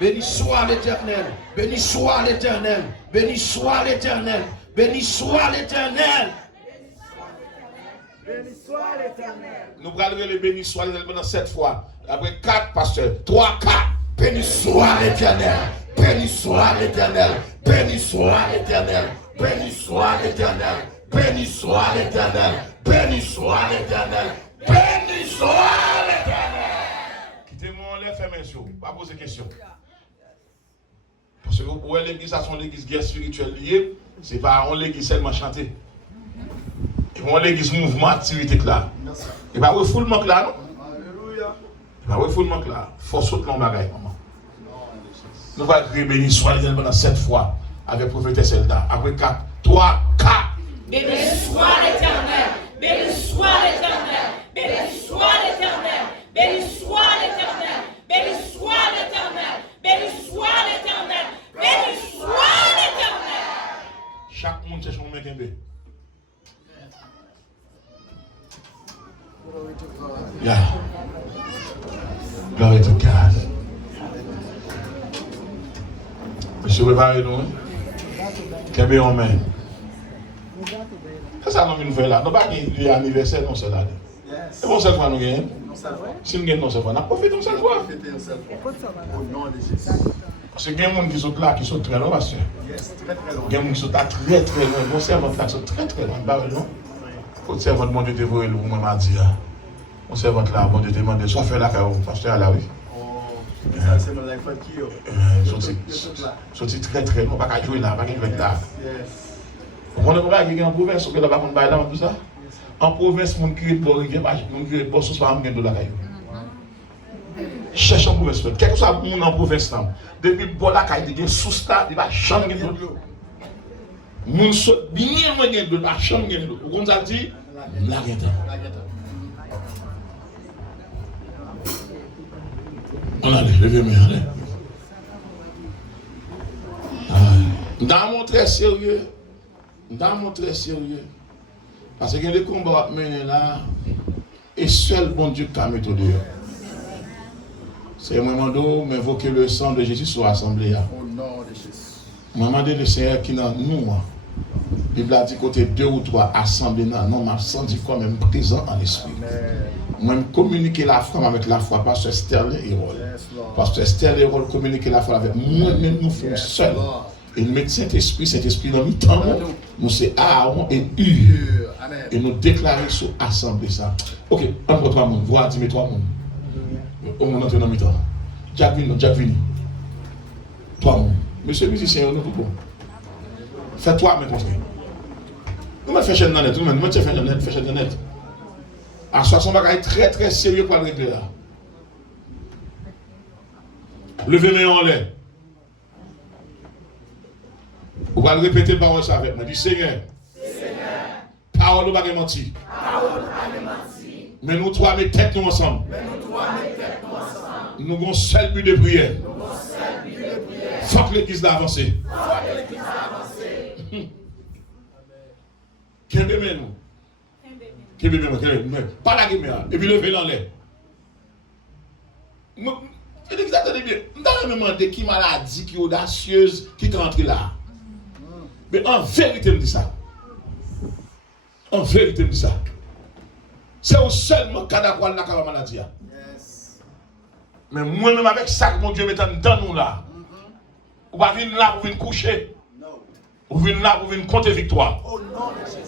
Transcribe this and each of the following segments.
Béni soit l'Éternel. Béni soit l'Éternel. Béni soit l'Éternel. Béni soit l'Éternel. Béni soit l'Éternel. Nous allons les béni soit l'Éternel pendant 7 fois. Après 4, pasteur. 3, 4. Béni soit l'Éternel. Béni soit l'Éternel. Béni soit l'Éternel. Béni soit l'Éternel. Béni soit l'Éternel. Béni soit l'Éternel. Béni soit l'Éternel. Quittez-moi, on les fait mention. Pas poser question. Parce que vous voyez l'église, ça sont l'église guerre spirituelle liée. C'est pas on l'église seulement chanter. Et on l'église mouvement, activité là. Et pas refoulement là, non? Alléluia. Et pas refoulement là. Faut sauter dans le bagage, maman. Nous allons crier béni soit l'Éternel pendant 7 fois avec prophétesse Elda. Après 4, 3, 4. Béni soit l'Éternel. Béni soit l'Éternel. Béni soit l'Éternel. Béni soit l'Éternel. Béni soit l'Éternel. Béni soit l'Éternel. Béni soit l'Éternel. Chaque monde cherche un mec un peu. Yeah. Glory to God. Monsieur, préparez-nous. Qu'est-ce que vous faites? C'est ça que nous faisons là. Nous ne faisons pas l'anniversaire, non, c'est là. C'est bon, cette fois, nous gagnons. Si nous gagnons, cette fois, nous profitons cette fois. Au nom de Jésus. Parce qu'il y a des gens qui sont là, qui sont très loin, pasteur. Très très loin. Il y a des gens qui sont là très très loin. Mon servant là, qui sont très très loin. Non? Votre servant demande de dévorer le moment mardi. Mon servant là, bon, de demander, soit faire la carrière, pasteur là, oui. Ça, c'est mon enfant qui est. Ils sont très très loin. Pas qu'à jouer là, pas qu'à jouer là. On ne peut pas gagner en province, on ne peut pas faire tout ça. En province, mon qui est bon, mon qui est bon, ce soit un de la caille. Cherche en province, quel que soit le monde en province, depuis bon la caille, il y a sous là, il va changer de l'eau. Mon saute bien loin de la chambre de l'eau. Vous avez dit, la guetta. On allait, levez-moi, allez. Dans mon très sérieux. Dans mon très sérieux, parce que les combats menés là, et seul bon Dieu qui a mis au dehors. C'est un moment où m'invoquer le sang de Jésus sur l'assemblée. Au nom de Jésus. M'a demandé le Seigneur qui dans nous. La Bible a dit côté 2 ou 3 assemblées, non, m'a senti quand même présent en esprit. Moi, communiquer la foi avec la foi, pasteur Sterling et Rôle. Pasteur Sterling et Rôle communiquer la foi avec moi-même, nous faisons seul. Et nous mettons Saint-Esprit dans le temps, nous c'est Aaron et Hur. Et nous déclarons sur l'assemblée ça. Ok, encore 3 personnes, voilà, dis-moi 3 personnes. On va entrer dans le temps. Jack Vini. 3 personnes. Monsieur le musicien, on est tout bon. Fais 3 mais construire. Nous mettons fait chaîne dans net, nous mettons fait chaîne dans net. À 60 bagages très très sérieux pour le régler là. Levez-moi en l'air. Vous allez répéter le parole ça avec moi. Dis Seigneur. Parole ne va pas mentir. Mais nous trois mettons tête nous ensemble. Nous avons un seul but de prière. Faut que l'église avance. Qu'est-ce que nous? Pas la guimée. Et puis levez en l'air. Attendez bien. Je me demande qui maladie, qui audacieuse, qui est rentrée là. Mais en vérité, je me dis ça. En vérité, je me dis ça. C'est au seulement qu'on a la maladie. Mais moi-même, avec ça que mon Dieu met dans nous là, on va venir là pour venir coucher. On va venir là pour venir compter victoire. Au nom de Jésus.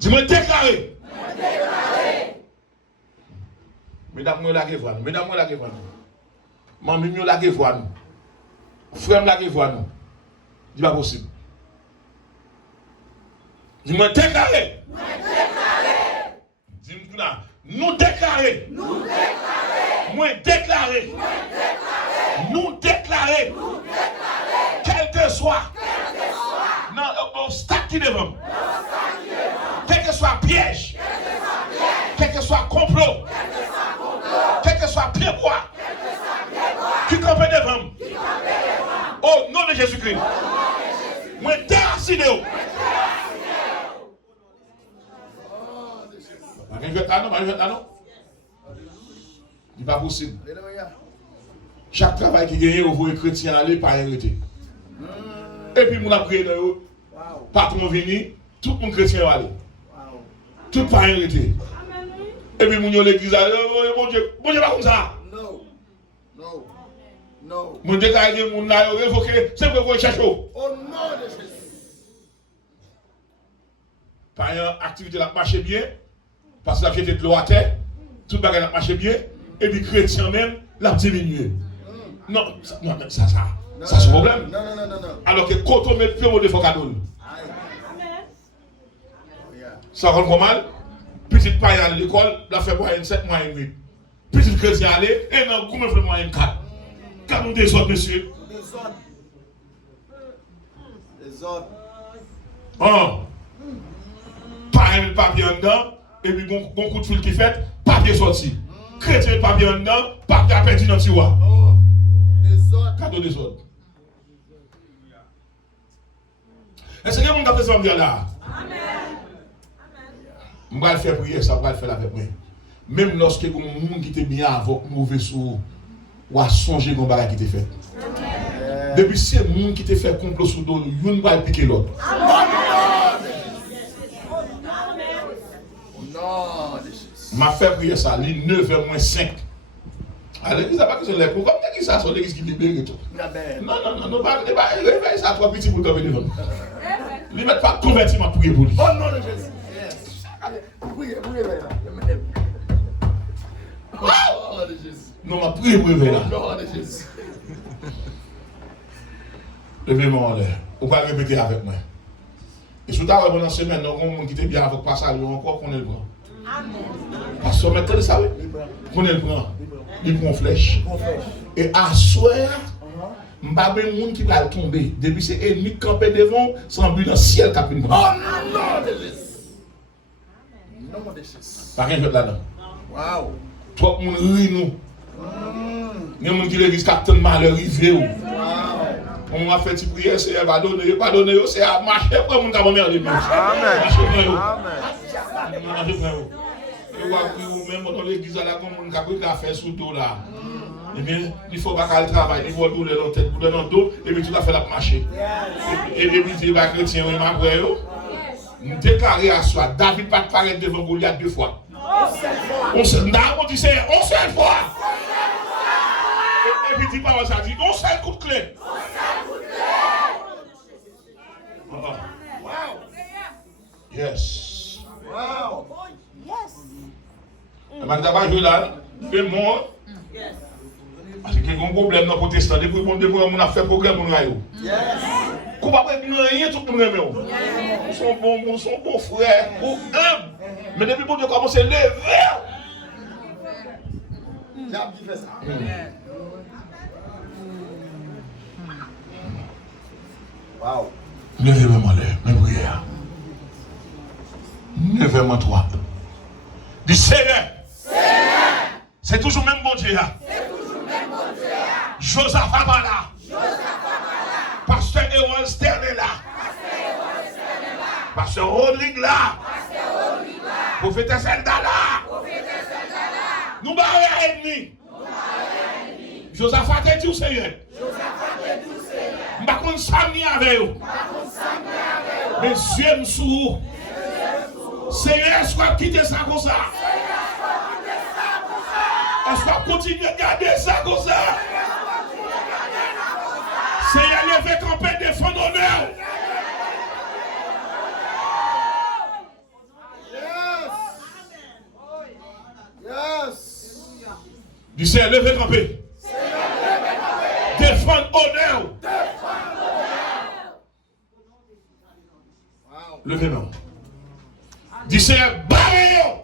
Dis-moi déclarer. Mesdames, moi la voix nous. Mesdames, moi la voix nous. Maman, moi la voix nous. Frère, la voix nous. Dis pas possible. Dis-moi déclarer. Dis-moi là. Nous déclarer. Moi déclarer. Nous déclarer. Quel que soit. Non, obstacle qui devant. Quel que soit piège. Quel que soit complot. Quel que soit pied-bois. Qui campait devant. Au nom de Jésus-Christ. Moi déraciné. Il n'est pas possible. Alléluia. Chaque travail qui gagne, vous voyez chrétien aller, pas arrêter. Et puis, mon après, patron venu, tout le monde chrétien va aller. Tout pas arrêter. Et puis, mon l'église, bon Dieu pas comme ça. Non. Non. Non. Mon Dieu a dit, mon a révoqué, c'est pour vous chercher. Au nom de Jésus. Par exemple, l'activité a marché bien, parce que la jeté de l'eau à terre, tout le bagage a marché bien, et puis chrétien même, l'a diminué. Non, ça c'est un problème. Non. Alors que quand on met le pied au défaut cadeau. Ça rend mal. Petite paille à l'école, la fait moyenne 7, moyenne 8. Petite chrétien aller, et non, comment fait moyenne 4. Car nous des autres, monsieur. Des autres. Oh. Paille le papier en dedans, et puis bon coup de fil qui fait, papier sorti. Chrétien papier en dedans, papier à perdu dans le tiroir. Cadeau des autres. Est-ce que vous avez fait ça là? Je vais faire prier, ça va le faire avec moi. Même lorsque vous avez un monde qui était bien avec mauvais sous, ou à songer mon bagage qui était fait. Depuis c'est le monde qui te fait complot sous dos, une va piquer l'autre. M'a fait prier ça, les 9h-5. À l'église, ça va que c'est l'église. Comme l'église, ça, c'est l'église qui libère et tout. Non, pas réveille ça, toi, petit, pour tomber devant. Ne met pas converti, m'a prié pour lui. Oh non, de Jésus. Allez, priez, oh de Jésus. Non, m'a prié pour lui. Oh non, de Jésus. Levez-moi en l'air. Vous pouvez répéter avec moi. Et sous ta bonne semaine, nous avons un monde qui était bien avec passage, encore qu'on est le grand. Parce que maintenant, vous savez, qu'on est le grand. Il prend flèche. Et à soir, je ne sais pas de monde qui va tomber. Depuis c'est ennemi campé devant, sans but dans le ciel qui Oh non, de Jésus. Non, de Jésus. Pas rien de là-dedans. Waouh. Toi, on rit nous. Il y a des gens qui l'église qui attendent malheur arrivé. On m'a fait une prière, c'est pas donné, c'est à marcher pour mon camarade. Amen. Même dans l'église, là, comme on a fait sous dos là. Eh bien, il faut pas qu'elle travaille, il faut douleur dans la tête, douleur dans le dos, et puis tout à fait la marcher. Et puis, il va chrétien, il m'a pris. Nous déclarons à soi, David va paraître devant Goliath 2 fois. On se dit, c'est on seule fois. Et puis, il parle ça, dit, on seul coup de clé. Yes. Wow. Madame Jolan, fait mon. Parce qu'il y a un problème dans le protestant. Depuis qu'on a fait programme, on a eu. Qu'on va pas rien, tout le monde aime. Ils sont bons frères, ou humbles. Mais depuis qu'on a commencé à lever. Diable qui fait ça. Wow. Levez-moi l'air, mes prières. Levez-moi droit. Dis Seigneur. C'est toujours même bon Dieu. Josaphat là. Pasteur Ewan Sterling là. Pasteur Rodrigue là. Prophète Zelda là. Nous barrons ennemi. Josaphat est tout Seigneur. Je ne sais pas ça avec vous. Mes yeux me sous. Seigneur, soit quitter ça comme ça. Est-ce qu'on continue à garder ça comme ça? Seigneur, levez camper, défendre l'honneur. Yes. Dis Seigneur, levez camper. Défendre l'honneur. Levez-moi. Dis Seigneur, barrez-vous.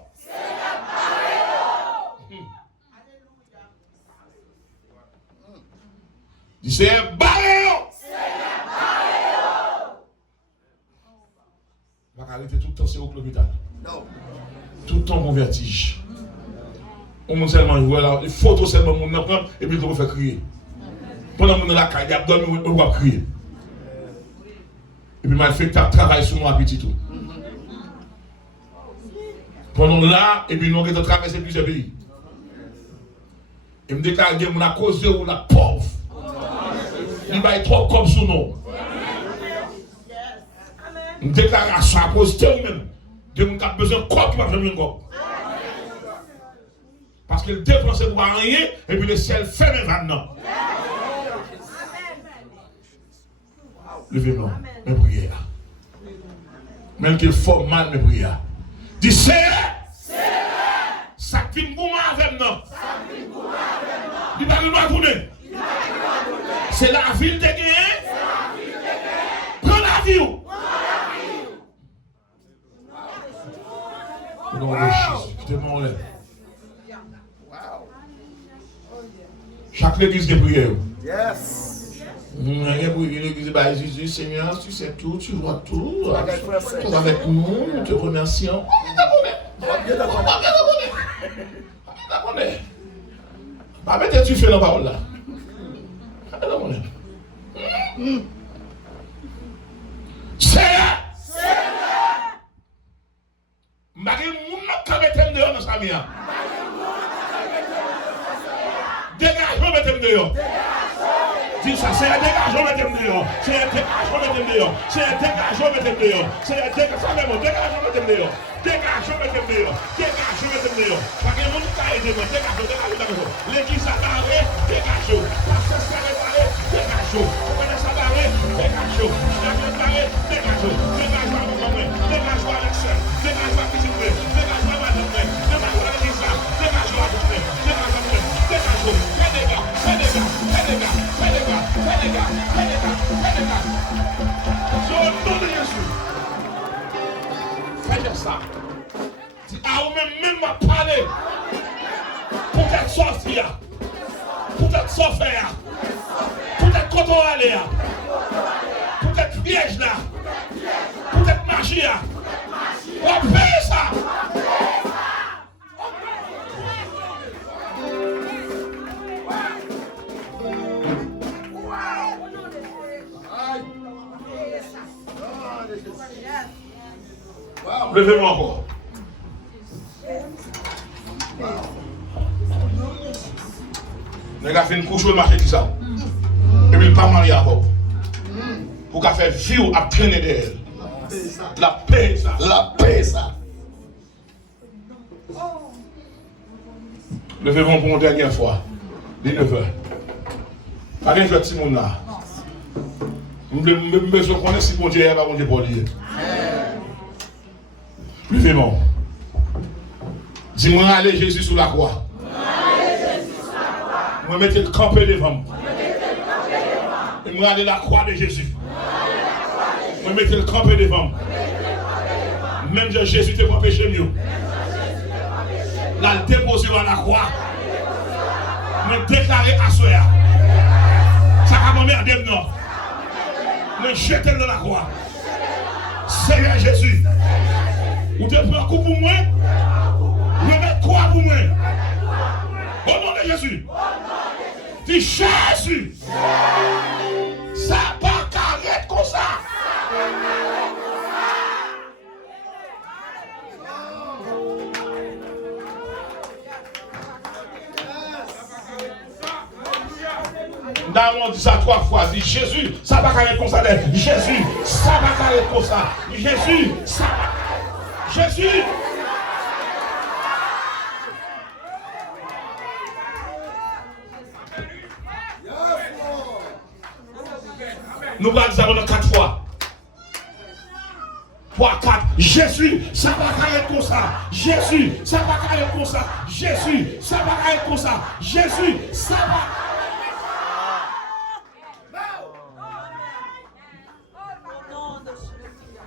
Dis Seigneur, barrez-vous. On va arrêter tout le temps, c'est au l'hôpital. Non. Tout le temps, mon vertige. On m'a seulement joué là, il faut seulement mon prendre et puis on va faire crier. Pendant que on est là, il y a dormi, on va crier. Et puis, je fais travail sur mon appétit tout. Pendant là, et puis nous avons traversé plusieurs pays. Et me déclare que mon a causé ou la pauvre. Il va être trop comme sous nous. Une déclaration à cause de vous-même. De mon a besoin de corps qui va faire un corps. Parce qu'il dépense pour rien et puis le ciel ferme maintenant. Levez-moi, mes prières. Même qu'il faut mal mes prières. Dis Seigneur, ça vient pour moi avec nous. Il va nous tourner. C'est la ville de Guéhen. Prends la vie. Non, le Jésus, je te demande. Chaque église de prière. Yes. L'église de Jésus, Seigneur, tu sais tout, tu vois tout. Tu es avec nous, nous te remercions. Pas mettre tu fais la parole là. Seigneur! Marie, moun n'a qu'à mettre dehors dans sa vie. Dégagement, mettez dehors. Dis ça, c'est un dégagement, mettez dehors. C'est un dégagement, mettez dehors. C'est un dégagement, mettez dehors. C'est un dégagement, mettez dehors. Dégagement, mettez dehors. Dégagement, mettez dehors. Parce que moun n'a aidé moi. Dégagement. L'église a barré, dégagement. Parce que c'est barré, dégagement. Vous connaissez ça barré, dégagement. La vie barré, dégagement. Dégagement à moi, dégagement à l'excès. Dégagement à petite frère. Dégagement à madame frère. Dégagement à l'église là. Dégagement à tout frère. Dégagement à frère. Dégagement. Fais des gars. Fais des gars. Fais des gars. Fais des gars. Fais des gars. Fais des gars. Fais des gars. Sur le nom de Jésus. Faites ça. Si à vous-même m'a parlé pour être sorti, pour être sauvé, pour être contrôlé, pour être piège là, pour être magie. On fait ça. Levez-moi encore. Le gars fait une couche au marché qui ça. Et puis il pas marié encore. Pour qu'elle fasse vivre à traîner d'elle. La paix ça. La paix ça. Levez-moi pour une dernière fois. 19h. Pas de petit monde là. Je besoin de connaître si bon Dieu est pas bon Dieu pour lui. Levez-moi. Dis-moi, allez Jésus sous la croix. Moi, mettez le campé devant. Et moi, allez la croix de Jésus. Moi, mettez le campé devant. Même Jésus te pas péché mieux. Là, le déposer à la croix. Me déclarer à soi. Ça va m'emmerder non. Me jeter dans la croix. Seigneur Jésus. Ou te prends un coup pour moi. Remettre quoi pour moi. Au nom de Jésus. Dis Jésus. Ça va pas carré comme ça. On dit ça 3 fois. Dis Jésus, ça va carré comme ça. Jésus, ça va carré comme ça. Jésus, ça va. Jésus. Nous allons dire ça pendant 4 fois. 3, 4. Jésus, ça va carrer comme ça. Jésus, ça va carrer comme ça. Jésus, ça va carrer comme ça. Jésus, ça va.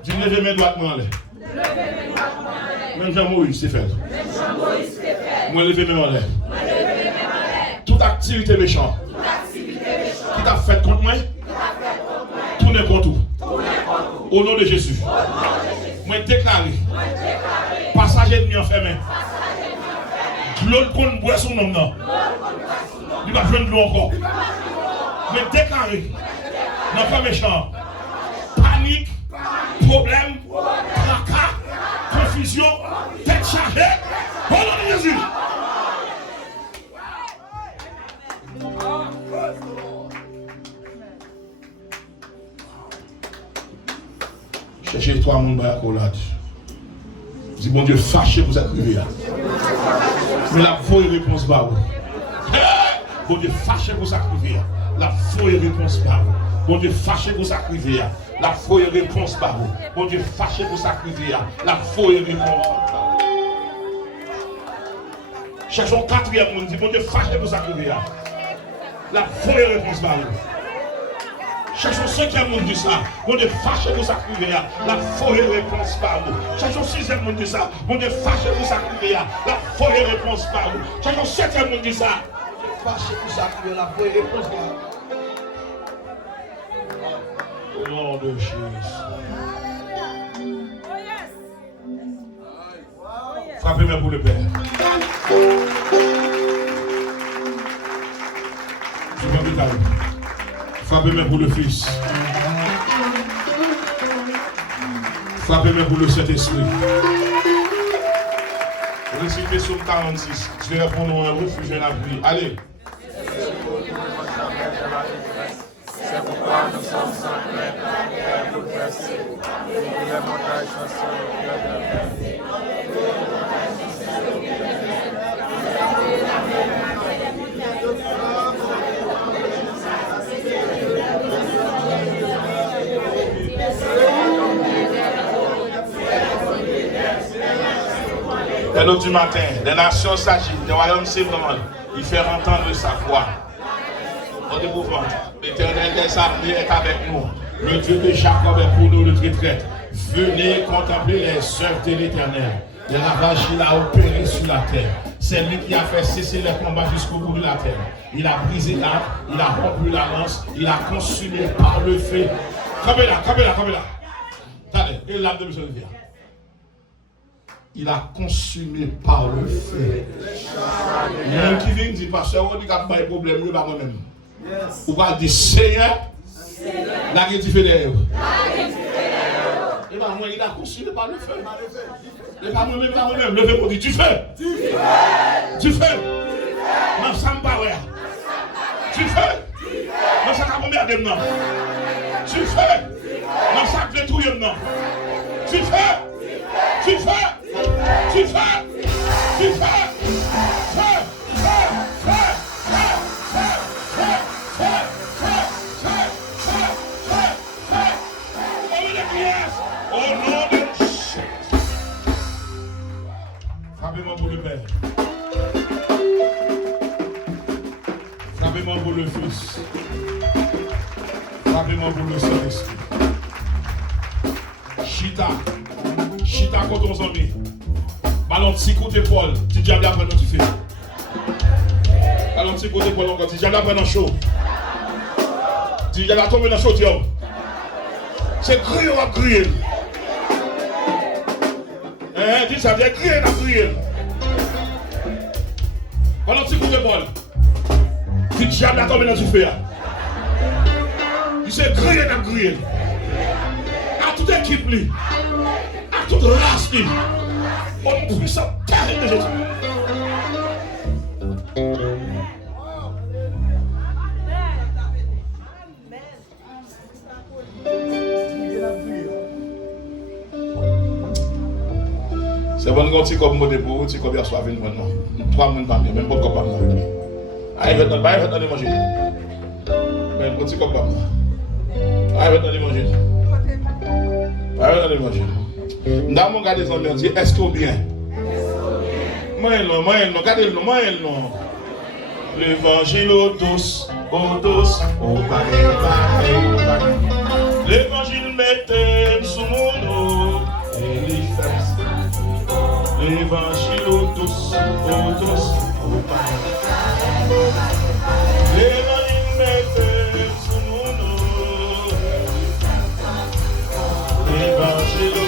Dis levez mes doigts moi. Même Jean-Moïse, c'est fait. Moi lever mes mains. Toute activité méchante qui t'a fait contre moi. Tournez contre tout. Au nom de Jésus. Moi déclaré. Passager de enfermé. L'autre qu'on boit son nom. Il va prendre de l'eau encore. Mais déclaré. Non pas méchant. Panique. Problème. Tracas. Confusion. Tête chargée. Au nom de Jésus. Cherchez 3 mouns par accolade. Dis bon Dieu, fâché pour cette prière. Mais la vraie réponse pas. Bon Dieu, fâché pour cette prière. La vraie réponse pas. Bon Dieu, fâché pour cette prière. La vraie réponse pas. Bon Dieu, fâché pour cette prière. La vraie réponse. Cherchons 4e monde. Dis bon Dieu, fâché pour cette prière. La vraie réponse pas. Cherchons 5e monde de ça. Bon Dieu, fâché pour sa prière. La folle réponse par nous. Cherchons 6e monde de ça. Bon Dieu, fâché pour sa prière. La folle réponse par nous. Cherchons 7e monde de ça. Fâché pour sa prière. La folle réponse par nous. Au nom de Jésus. Frappez-moi pour le Père. Je vais vous calmer. Frappez-moi pour le Fils. Frappez-moi pour le Saint-Esprit. Récitez Psaume 46. Je vais répondre un refuge et la pluie. Allez. C'est pourquoi nous sommes sans crainte, la terre bouleversée. Les montagnes sont sur le cœur de la terre. Et l'autre du matin, les nations s'agitent, le royaume s'ébranle, il fait entendre sa voix. Au découvert, l'Éternel des armées est avec nous. Le Dieu de Jacob est pour nous notre retraite. Venez contempler les œuvres de l'Éternel. Les ravages qu'il a opérés sur la terre. C'est lui qui a fait cesser les combats jusqu'au bout de la terre. Il a brisé l'arbre, il a rompu la lance, il a consumé par le feu. Comme là. Attendez, et l'âme de M. Rivière. Il a consumé par le feu. Il y a un qui vient dire, pasteur, on dit qu'il n'y a pas de problème, je ne pas moi-même. Ou pas dire, Seigneur, la guerre du feu derrière. Et bien, moi, il a consumé par le feu. Et pas moi-même, le feu pour dire, du feu. Du feu. Non, ça me paraît. Du feu. Non, ça ne va pas me non. Du feu. Non, ça ne détruit non. Du feu. Du feu. Tu fais, au nom de Jésus. Frappez-moi pour le Père. Frappez-moi pour le Fils. Frappez-moi pour le Saint-Esprit. Chita contre ton ami. Ballon petit coup d'épaule, tu diable après tu fais. Ballon petit coup d'épaule encore, tu diable après dans chaud. Tu diable tomber dans chaud, diable. C'est crier ou à crier. Dis ça, c'est crier ou à crier. Ballon petit coup d'épaule. Tu diable tomber dans tu fais. C'est crier ou à crier. À toute équipe, à toute race, on puissant terrible de Jésus. C'est bon quand tu comme mot de beau, tu comme hier soir avec nous. 3 mois pas même pas comme pas moi. Allez, va dans manger. Même quand tu comme pas moi. Allez, va dans manger. Allez, dans manger. Dans mon gars des hommes, on dit, est-ce que bien? Moi, regardez le nom, l'évangile au tous, au pareil. L'évangile mettait sous mon eau, et les fesses. L'évangile au tous, au pareil. L'évangile mettait sous mon eau, l'évangile au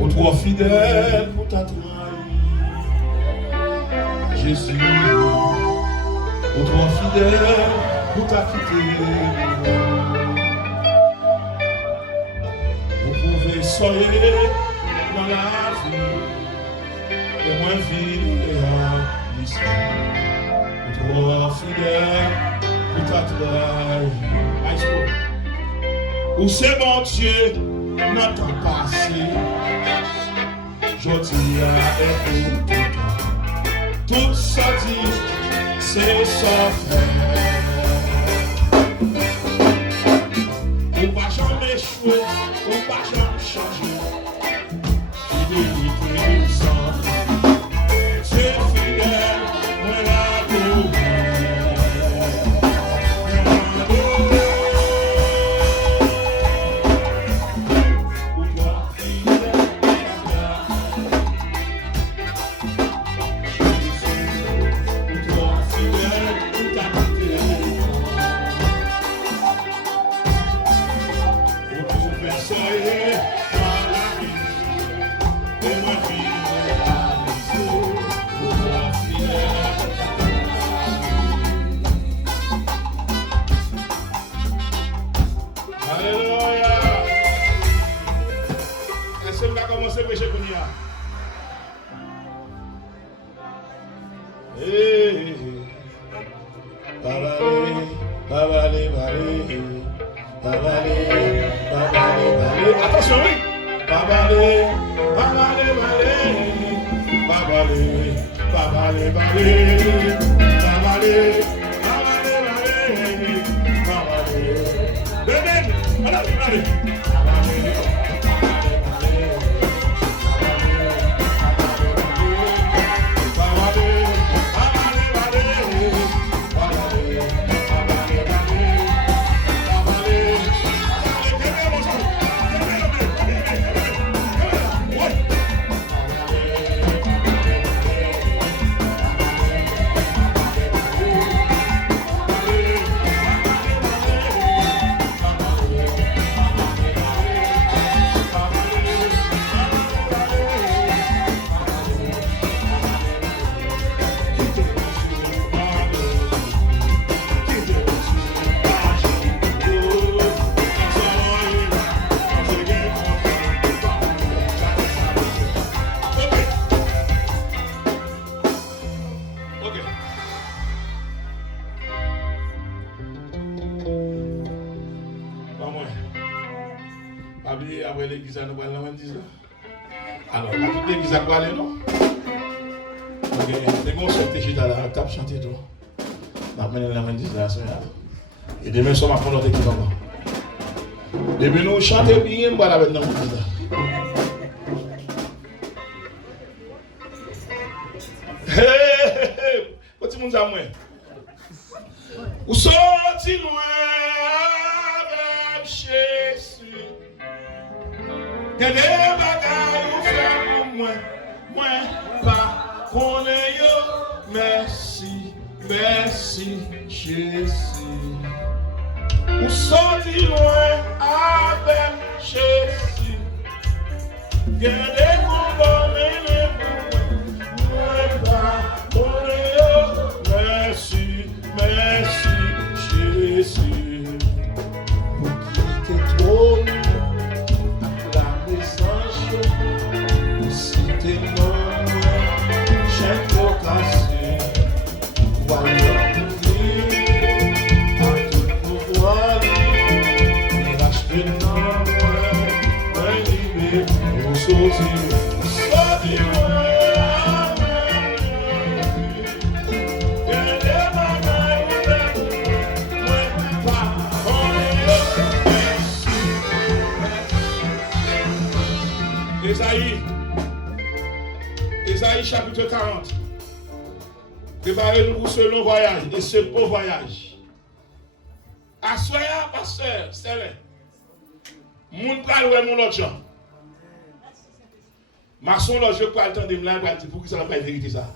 Ô toi fidèle pour ta trahi, Jésus. Ô toi fidèle pour ta quitté. Vous pouvez soyer dans la vie et moins vivre ici. Ô toi fidèle pour ta trahi. Où c'est mon Dieu, notre passé, je dis à tout ça dit, c'est ça fait. On va jamais échouer, on va jamais changer. Fidélité sans c'est fidèle, moi la pauvre. Attention, oui. Après l'église, nous allons dans l'église. Alors, à toute l'église, nous allons aller, non? Ok, les gars, sont chez là, on tape chanter tout. On va mener la l'église là, et demain, nous sommes à prendre notre équipement. Demain, nous chantons bien, nous allons avec l'église là. Hey, petit monde à moi. Où sont-ils loin avec Jésus? Des bagailles ou faire pour moi pas qu'on ait yo. Merci, merci Jésus. Où sont-ils loin avec Jésus? Des combats mais moi pas qu'on ait yo. Merci, merci Jésus. Pour quitter trop. Ésaïe chapitre 40. Préparez-nous pour ce long voyage et ce beau voyage. Assoya, pasteur, c'est là. Moun pral ouais mon autre gens. Maçon là je pas le temps de me là pour que ça va pas vérité ça.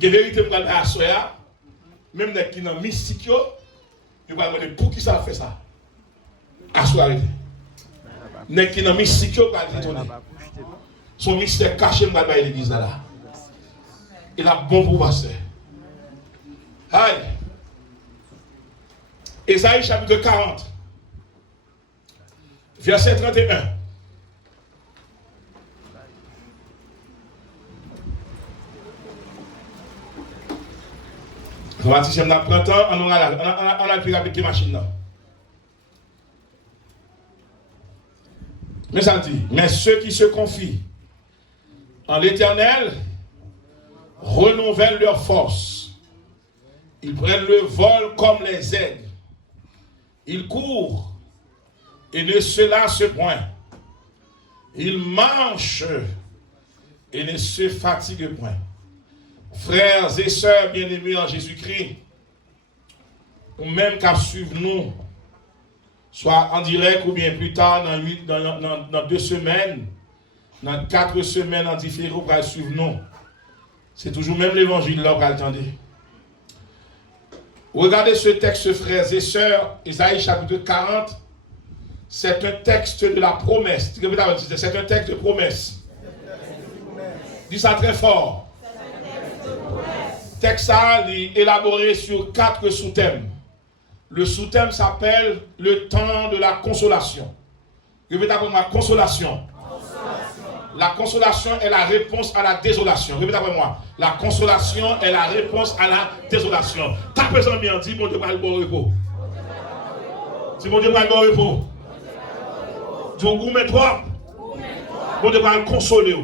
Que vérité me va assoya même des qui dans mystique yo, il va demander pour qui ça fait ça. Assoya. Nek qui dans mystique yo va dire son mystère caché me va l'église là. Il a bon pour passer. Aïe. Ésaïe chapitre 40. Verset 31. On va dire, on a pris temps, on a pris avec les machines là. Mais ça dit, mais ceux qui se confient en l'Éternel renouvellent leur force. Ils prennent le vol comme les aigles. Ils courent et ne se lassent point. Ils marchent et ne se fatiguent point. Frères et sœurs bien-aimés en Jésus-Christ, ou même qu'à suivre nous, soit en direct ou bien plus tard dans 2 semaines, dans 4 semaines en différé pour suivre nous. C'est toujours même l'évangile là pour attendre. Regardez ce texte, frères et sœurs, Ésaïe chapitre 40. C'est un texte de la promesse. C'est un texte de promesse. Dis ça très fort. Texte élaboré sur 4 sous-thèmes. Le sous-thème s'appelle le temps de la consolation. Je vais t'apprendre ma consolation. La consolation est la réponse à la désolation. Répétez après moi. La consolation est la réponse à la désolation. Tapez en bien, dis bon Dieu va le bon repos. Dis bon Dieu va le bon repos. Dis bon goût trop. Bon Dieu va le consoler.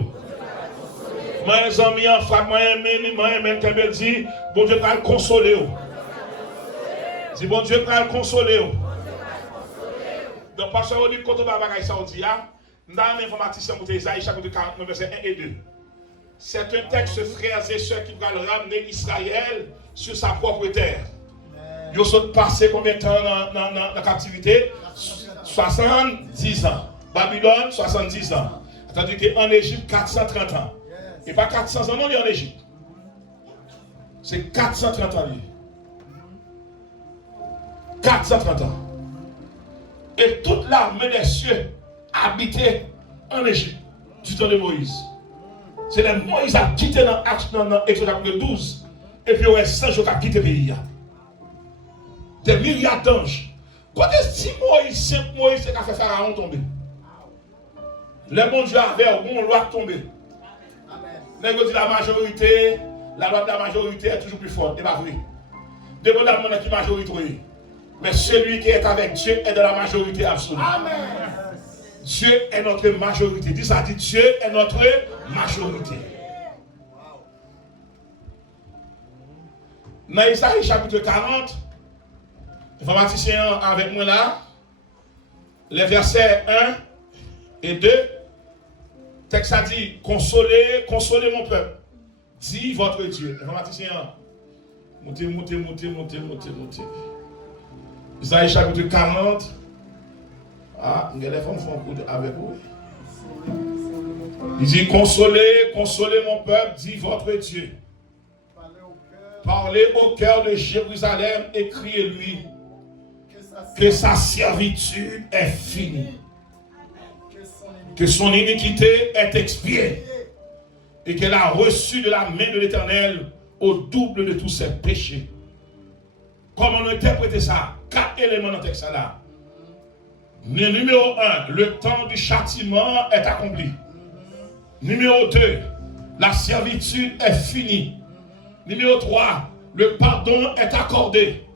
Moi, les amis, en frère, moi, je dis, bon Dieu va le consoler. Dis bon Dieu va le consoler. Donc, parce que on dit, quand on va à Saoudi, nous avons un informaticien pour Isaïe, chapitre 49, verset 1 et 2. C'est un texte, frères et sœurs, qui va ramener Israël sur sa propre terre. Ils sont passés combien de temps dans la captivité? 70 ans. Babylone, 70 ans. Tandis qu'en Égypte, 430 ans. Et pas 400 ans, non, il est en Égypte. C'est 430 ans. 430 ans. Et toute l'armée des cieux habitait en Égypte du temps de Moïse. C'est là Moïse a quitté dans Exode 12. Et puis il y a 100 jours qui a quitté le pays. Des milliards d'anges. Quand est-ce que Moïse a fait Pharaon tomber? Le bon Dieu avait une loi tomber. Dit la majorité, la loi de la majorité est toujours plus forte. C'est pas vrai. Dépendamment de qui majorité. Mais celui qui est avec Dieu est de la majorité absolue. Amen. Dieu est notre majorité. Dis ça, dit Dieu est notre majorité. Dans Isaïe chapitre 40, informaticien avec moi là, les versets 1 et 2, texte a dit, consolez mon peuple, dit votre Dieu. Informaticien, montez. Isaïe chapitre 40. Ah, les femmes font un coup avec vous. Il dit, consolez mon peuple, dit votre Dieu. Parlez au cœur de Jérusalem et criez-lui que sa servitude est finie, que son iniquité est expiée et qu'elle a reçu de la main de l'Éternel au double de tous ses péchés. Comment on interprète ça? 4 éléments dans le texte là. Numéro 1, le temps du châtiment est accompli. Numéro 2, la servitude est finie. Numéro 3, le pardon est accordé.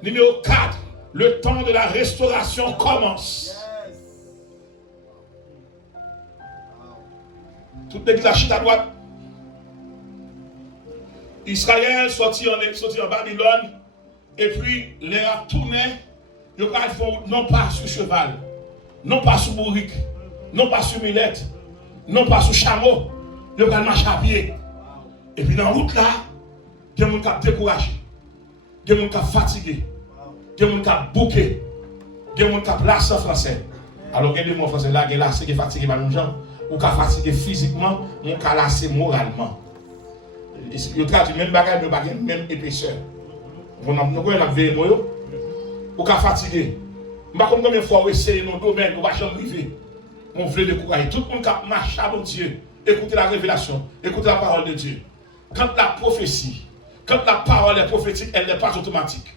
Numéro 4, le temps de la restauration commence. Toute l'église chute à droite. Israël sorti en Babylone. Et puis, les a tourné. Ils font non pas sur cheval, non pas sur bourrique, non pas sur millette, non pas sur chameau. Ils ont marché à pied. Et puis dans la route là, il y a des gens qui ont découragé, il y a des gens qui ont fatigué, il y a des gens qui ont bouqué, il y a des gens qui ont placé en français. Alors il y a des mots français là, il y a qui sont fatigués par les gens, ou qui sont fatigués physiquement, ou qui sont lassés moralement. Ils ont traduit même bagage, même épaisseur. On a vu les mots. Ou qu'à fatigué. Je ne sais pas combien de fois on essaye dans le domaine, on ne va jamais arriver. On veut décourager. Tout le monde qui marche à Dieu, écoutez la révélation, écoutez la parole de Dieu. Quand la prophétie, quand la parole est prophétique, elle n'est pas automatique.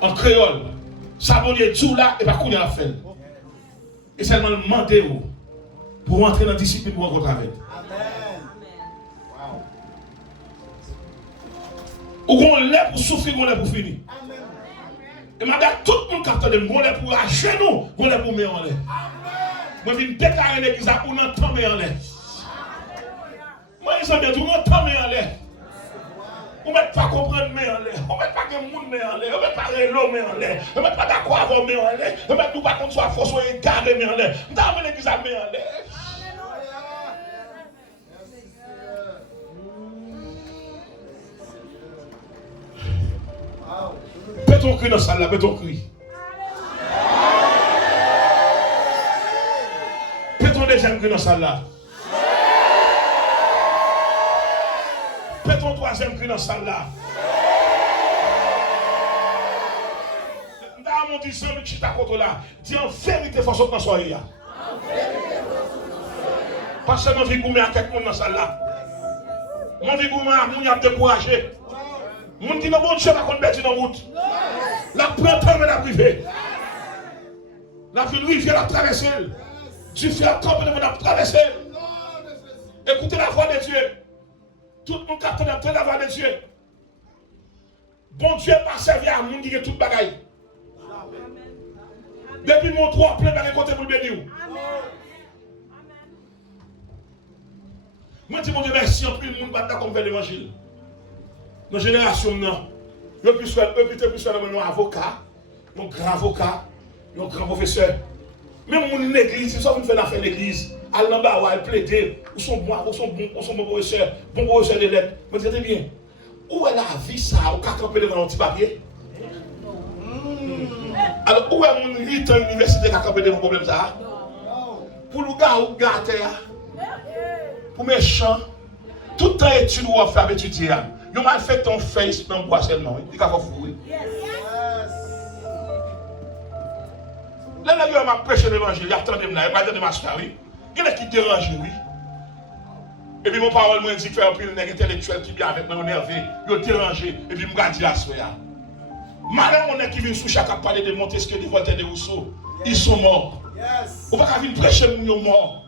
En créole, ça va dire tout là et pas qu'on a fait. Et seulement demander pour entrer dans la discipline pour rencontrer avec. Ou qu'on l'est pour souffrir, qu'on l'est pour finir. Et madame, tout le monde capte de moi, on l'est pour à genoux, on l'est pour mettre en l'air. Moi, je viens déclarer l'église pour nous tomber en l'air. Moi, ils ont bien tout le monde tomber en l'air. On ne met pas comprendre mais en l'air. On ne met pas que le monde met en l'air. On ne met pas l'eau mais en l'air. On ne met pas d'accord avoir mais en l'air. On ne met pas contre soi force et garder mais en l'air. Nous avons l'église à mais en l'air. Pète ton cri dans la salle là, pète ton cri. Pète ton deuxième cri dans la salle là. Pète ton troisième cri dans la salle là. Dans mon disant, tu t'as contre là. Dis en vérité, force dans la soirée. Pas seulement vie gourmet à quelqu'un dans la salle là. Mon vie gourmet à nous, il a découragé. Mon qui n'a pas de chemin qu'on met dans la route. La printemps mais la privée. La ville rivière la traverser. Tu fais un camp de mon traverser. Écoutez la voix de Dieu. Tout le monde qui attend la voix de Dieu. Bon Dieu pas servi à monde qui a tout bagaille. Depuis mon trois plein dans les côtés pour le bénir. Moi, je dis, mon Dieu, merci, en plus, le monde va d'accord comme faire l'évangile. Dans la génération, non. Je peux plus faire un avocat, un grand avocat, un grand professeur. Même mon église, si vous faites l'affaire de l'église, à l'en-bas, elle plaide, ou sont bons professeurs, de lettres. Mais c'est bien. Où est la vie, ça, ou qu'à camper devant un petit papier? Alors, où est mon lit à l'université qui a campé devant un problème, ça? Pour le gars ou gâter, pour méchant, tout le temps étude ou faire étudier. Vous mal fait ton face dans le bois seulement. Il faut fouiller. Là, il m'a prêché l'évangile. Il attendait, il m'a donné ma soeur. Il y en a qui dérangent, oui. Et puis mon parole m'a dit que faire un peu intellectuel qui vient avec moi énervé. Il dérangé. Et puis il m'a dit la soeur. Malheur, on est qui vient sous chaque à parler de Montesquieu, de Voltaire, de Rousseau. Ils sont morts. On va pas venir prêcher, ils sont morts.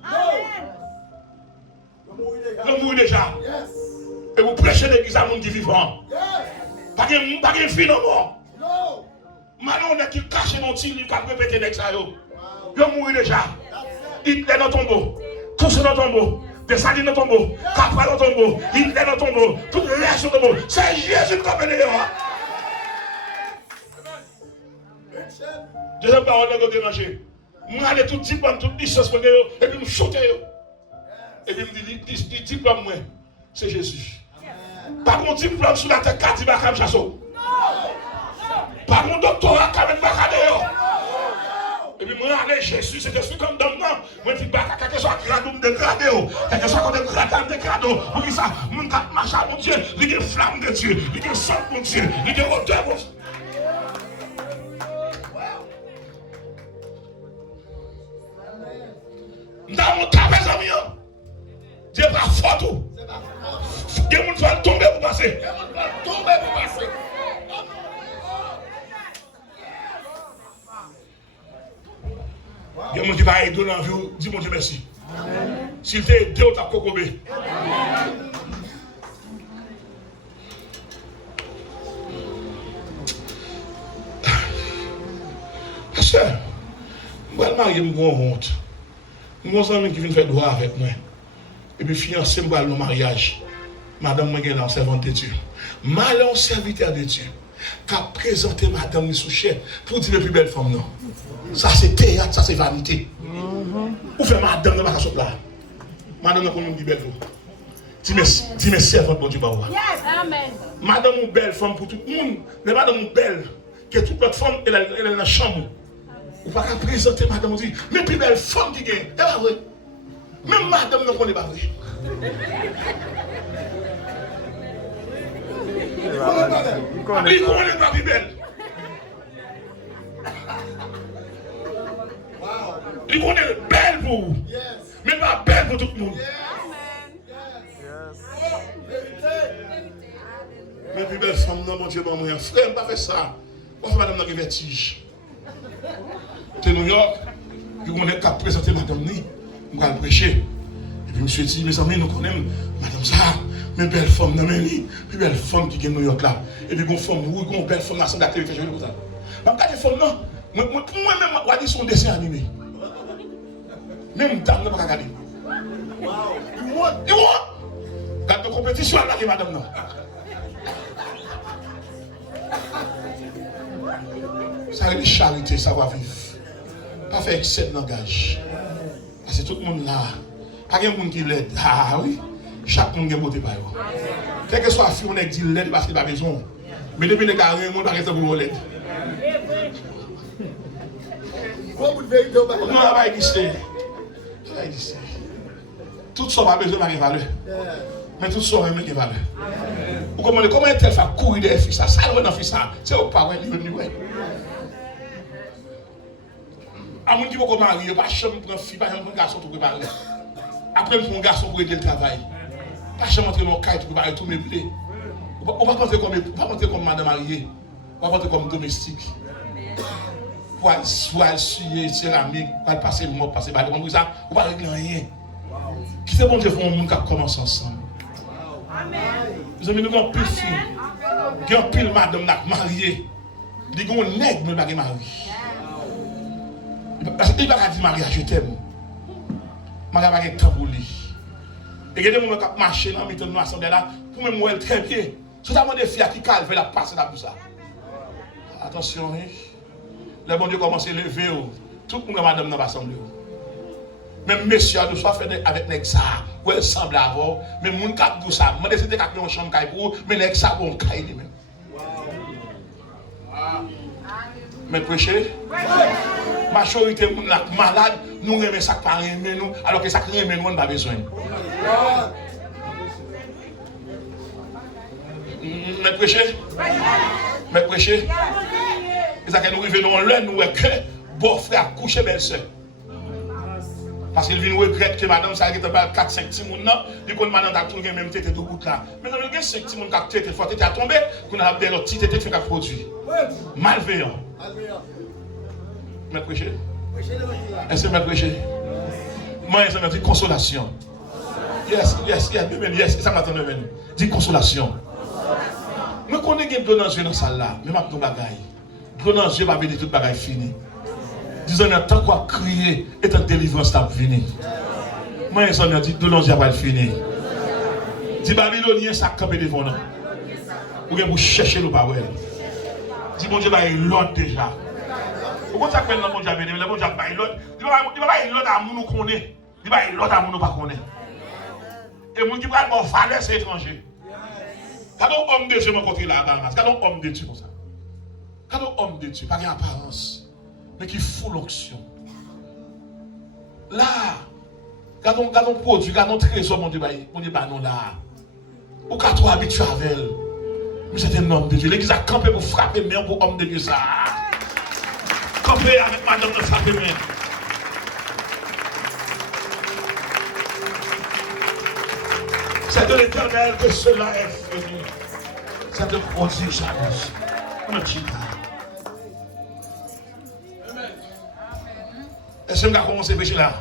Nous mourons déjà. Et vous prêchez l'église à monde qui vivant. Pas de vie non mort. Maintenant on est qui cache mon petit livre qui a répété l'ex à eux. Ils mourent déjà. Hitler dans ton tombeau. Tous dans ton tombeau. Dessalines dans ton tombeau. Capra dans ton tombeau. Hitler dans ton tombeau. Toutes les restes dans ton tombeau. C'est Jésus qui a appelé. Deuxième parole de déranger. Moi allez tout diplôme, toute licence pour eux. Et puis me shooter. Et puis me dit diplôme moi. C'est Jésus. Pas mon diplôme sur la tête, Kati Bakam Chasso. Pas mon doctorat, Kamen Bakadeo. Et puis, moi, allez, Jésus, c'est Jésus comme dans le nom. Moi, je dis, quel que soit le grade de gradeo, quel que soit le grade de gradeo, pour qui ça, mon cap marche à mon Dieu, il y a flamme de Dieu, il y a sang de Dieu, il y a odeur de Dieu. Dans mon cas, mes amis, Dieu va photo. Il y a des gens qui vont tomber pour passer. Il y a des gens qui vont aider dans la vie. Dis mon Dieu merci. S'il t'a aidé, tu as cocobé. Pasteur, je vais marier mon honte. Mon ami qui vient faire droit avec moi. Et puis fiancé, je vais aller au mariage. Madame, moi, je suis en servante de Dieu. Malin serviteur de Dieu. Qui a présenté madame Missouchet pour dire les plus belles femmes, non. Ça, c'est théâtre, ça, c'est vanité. Où fait madame dans ma casse là? Madame, nous avons dit belle femme. Dis-moi, servante, bon Dieu, bah, Amen. madame, une belle femme pour tout le monde. Mais madame, une belle, que toute notre femme, elle est dans la chambre. Ou pas qu'à présenter madame, on dit, mais plus belle femme qui gagne. C'est pas vrai. Même madame, nous ne connaît pas vrai. Il connaît pas plus belle. Il connaît belle pour vous. Mais pas belle pour tout le monde. Mais plus belle femme, non, mon Dieu, mon frère, je ne pas faire ça. On fait madame dans le vertige. C'est New York, on est capable de présenter madame Ni, on va le prêcher. Et puis je me suis dit, mes amis, nous connaissons madame ça, mais belle femme, non mais ni, plus belle femme qui est New York là. Et puis une femme, oui, une belle femme, là, c'est d'acteur, je vais comme ça. Je regarde les femmes, non, pour moi-même, je vais dire son dessin animé. Même dame, je ne vais pas regarder. You want? Quand de compétition là, qui madame non. Ça veut dire charité, savoir vivre. Pas faire excès de langage. Parce que tout le monde là, pas de monde qui l'aide. Ah oui, chaque monde a beauté par eux. Quel que soit la fille, on est dit l'aide parce qu'il n'a pas besoin. Mais depuis les gars, le monde n'a pas besoin de l'aide. On n'a pas existé. Tout ça n'a pas besoin de valeur. Mais tout ça n'a pas de valeur. Comment est-elle fait courir des filles? Ça, ça, c'est au pas ouais, à mon qui va marier, pas chambre pour une fille, pas chambre pour un garçon pour préparer. Après, pour un garçon pour aider le travail. Pas chambre entrer dans le caille pour préparer tout mes plaies. On va pas penser comme madame mariée. On va penser comme domestique. pour aller suer céramique, pour passer le mot, passer le comme ça, ou pas régler rien. Qui c'est bon Dieu pour un monde qui commence ensemble. Vous avez nous avons plus filles. Il y a un pile madame mariée. Il y a un nègre qui est marié. Parce qu'il va dire mariage, je t'aime. Je vais pas temps pour lui. Et il y a des gens qui marchent dans le milieu de l'assemblée là, pour me mourir très bien. Si vous avez des filles qui calvent la passe là pour ça. Attention, le bon Dieu commence à lever. Tout le monde madame dans l'assemblée. Même messieurs, nous sommes faits avec les ça, où elle semble avoir, mais les gens qui ont ça, je décide de faire une chambre pour mais les ça vont cailler même. Mais prêcher, majorité de gens malades, nous aimons ça par nous, alors que ça crée nous, on n'a pas besoin. Mais prêcher, et ça que nous revenons là, nous que beau frère coucher belle soeur. Parce qu'il vient regretter que madame, ça a été 4-5 petits moun, du coup, madame a tout le même tête de route là. Mais il y a 5 petits moun qui ont tête, il faut tête à tomber, qu'on a des petits têtes qui ont produit. Malveillant. Mais prêcher. Est-ce que je prêcher? Moi, je me dis consolation. Yes, ça m'attend de venir. Dis consolation. Nous connaissons de l'ange dans salle là, mais je ne sais pas. De l'ange va venir tout bagaille fini. Disons, tant qu'on a crié, et tant délivrance t'a venu. Moi, je me dis, de l'ange va finir. Dis, Babylonien, ça campé devant nous. Ou bien vous cherchez le parole. Dis, mon Dieu, va y l'autre déjà. Pourquoi ça fait le bon Dieu venu? Le bon Dieu va y l'autre. Il va y l'autre à nous connaît. Il va y l'autre à nous pas connaît. Et mon Dieu va y valeur, c'est étranger. Quand on homme de Dieu, mon côté là, quand on homme de Dieu comme ça. Quand on homme de Dieu, pas d'apparence, mais qui fout l'onction. Là, quand on produit, quand on trésor, mon Dieu, non là. Ou quand on habitue avec elle. Mais c'est un homme de Dieu. L'église a campé pour frapper main pour homme de Dieu ça. Campé avec madame de frapper main. C'est de l'Éternel que cela est venu. C'est de produire sa bouche. Un petit gars. Est-ce que vous avez commencé à pécher là?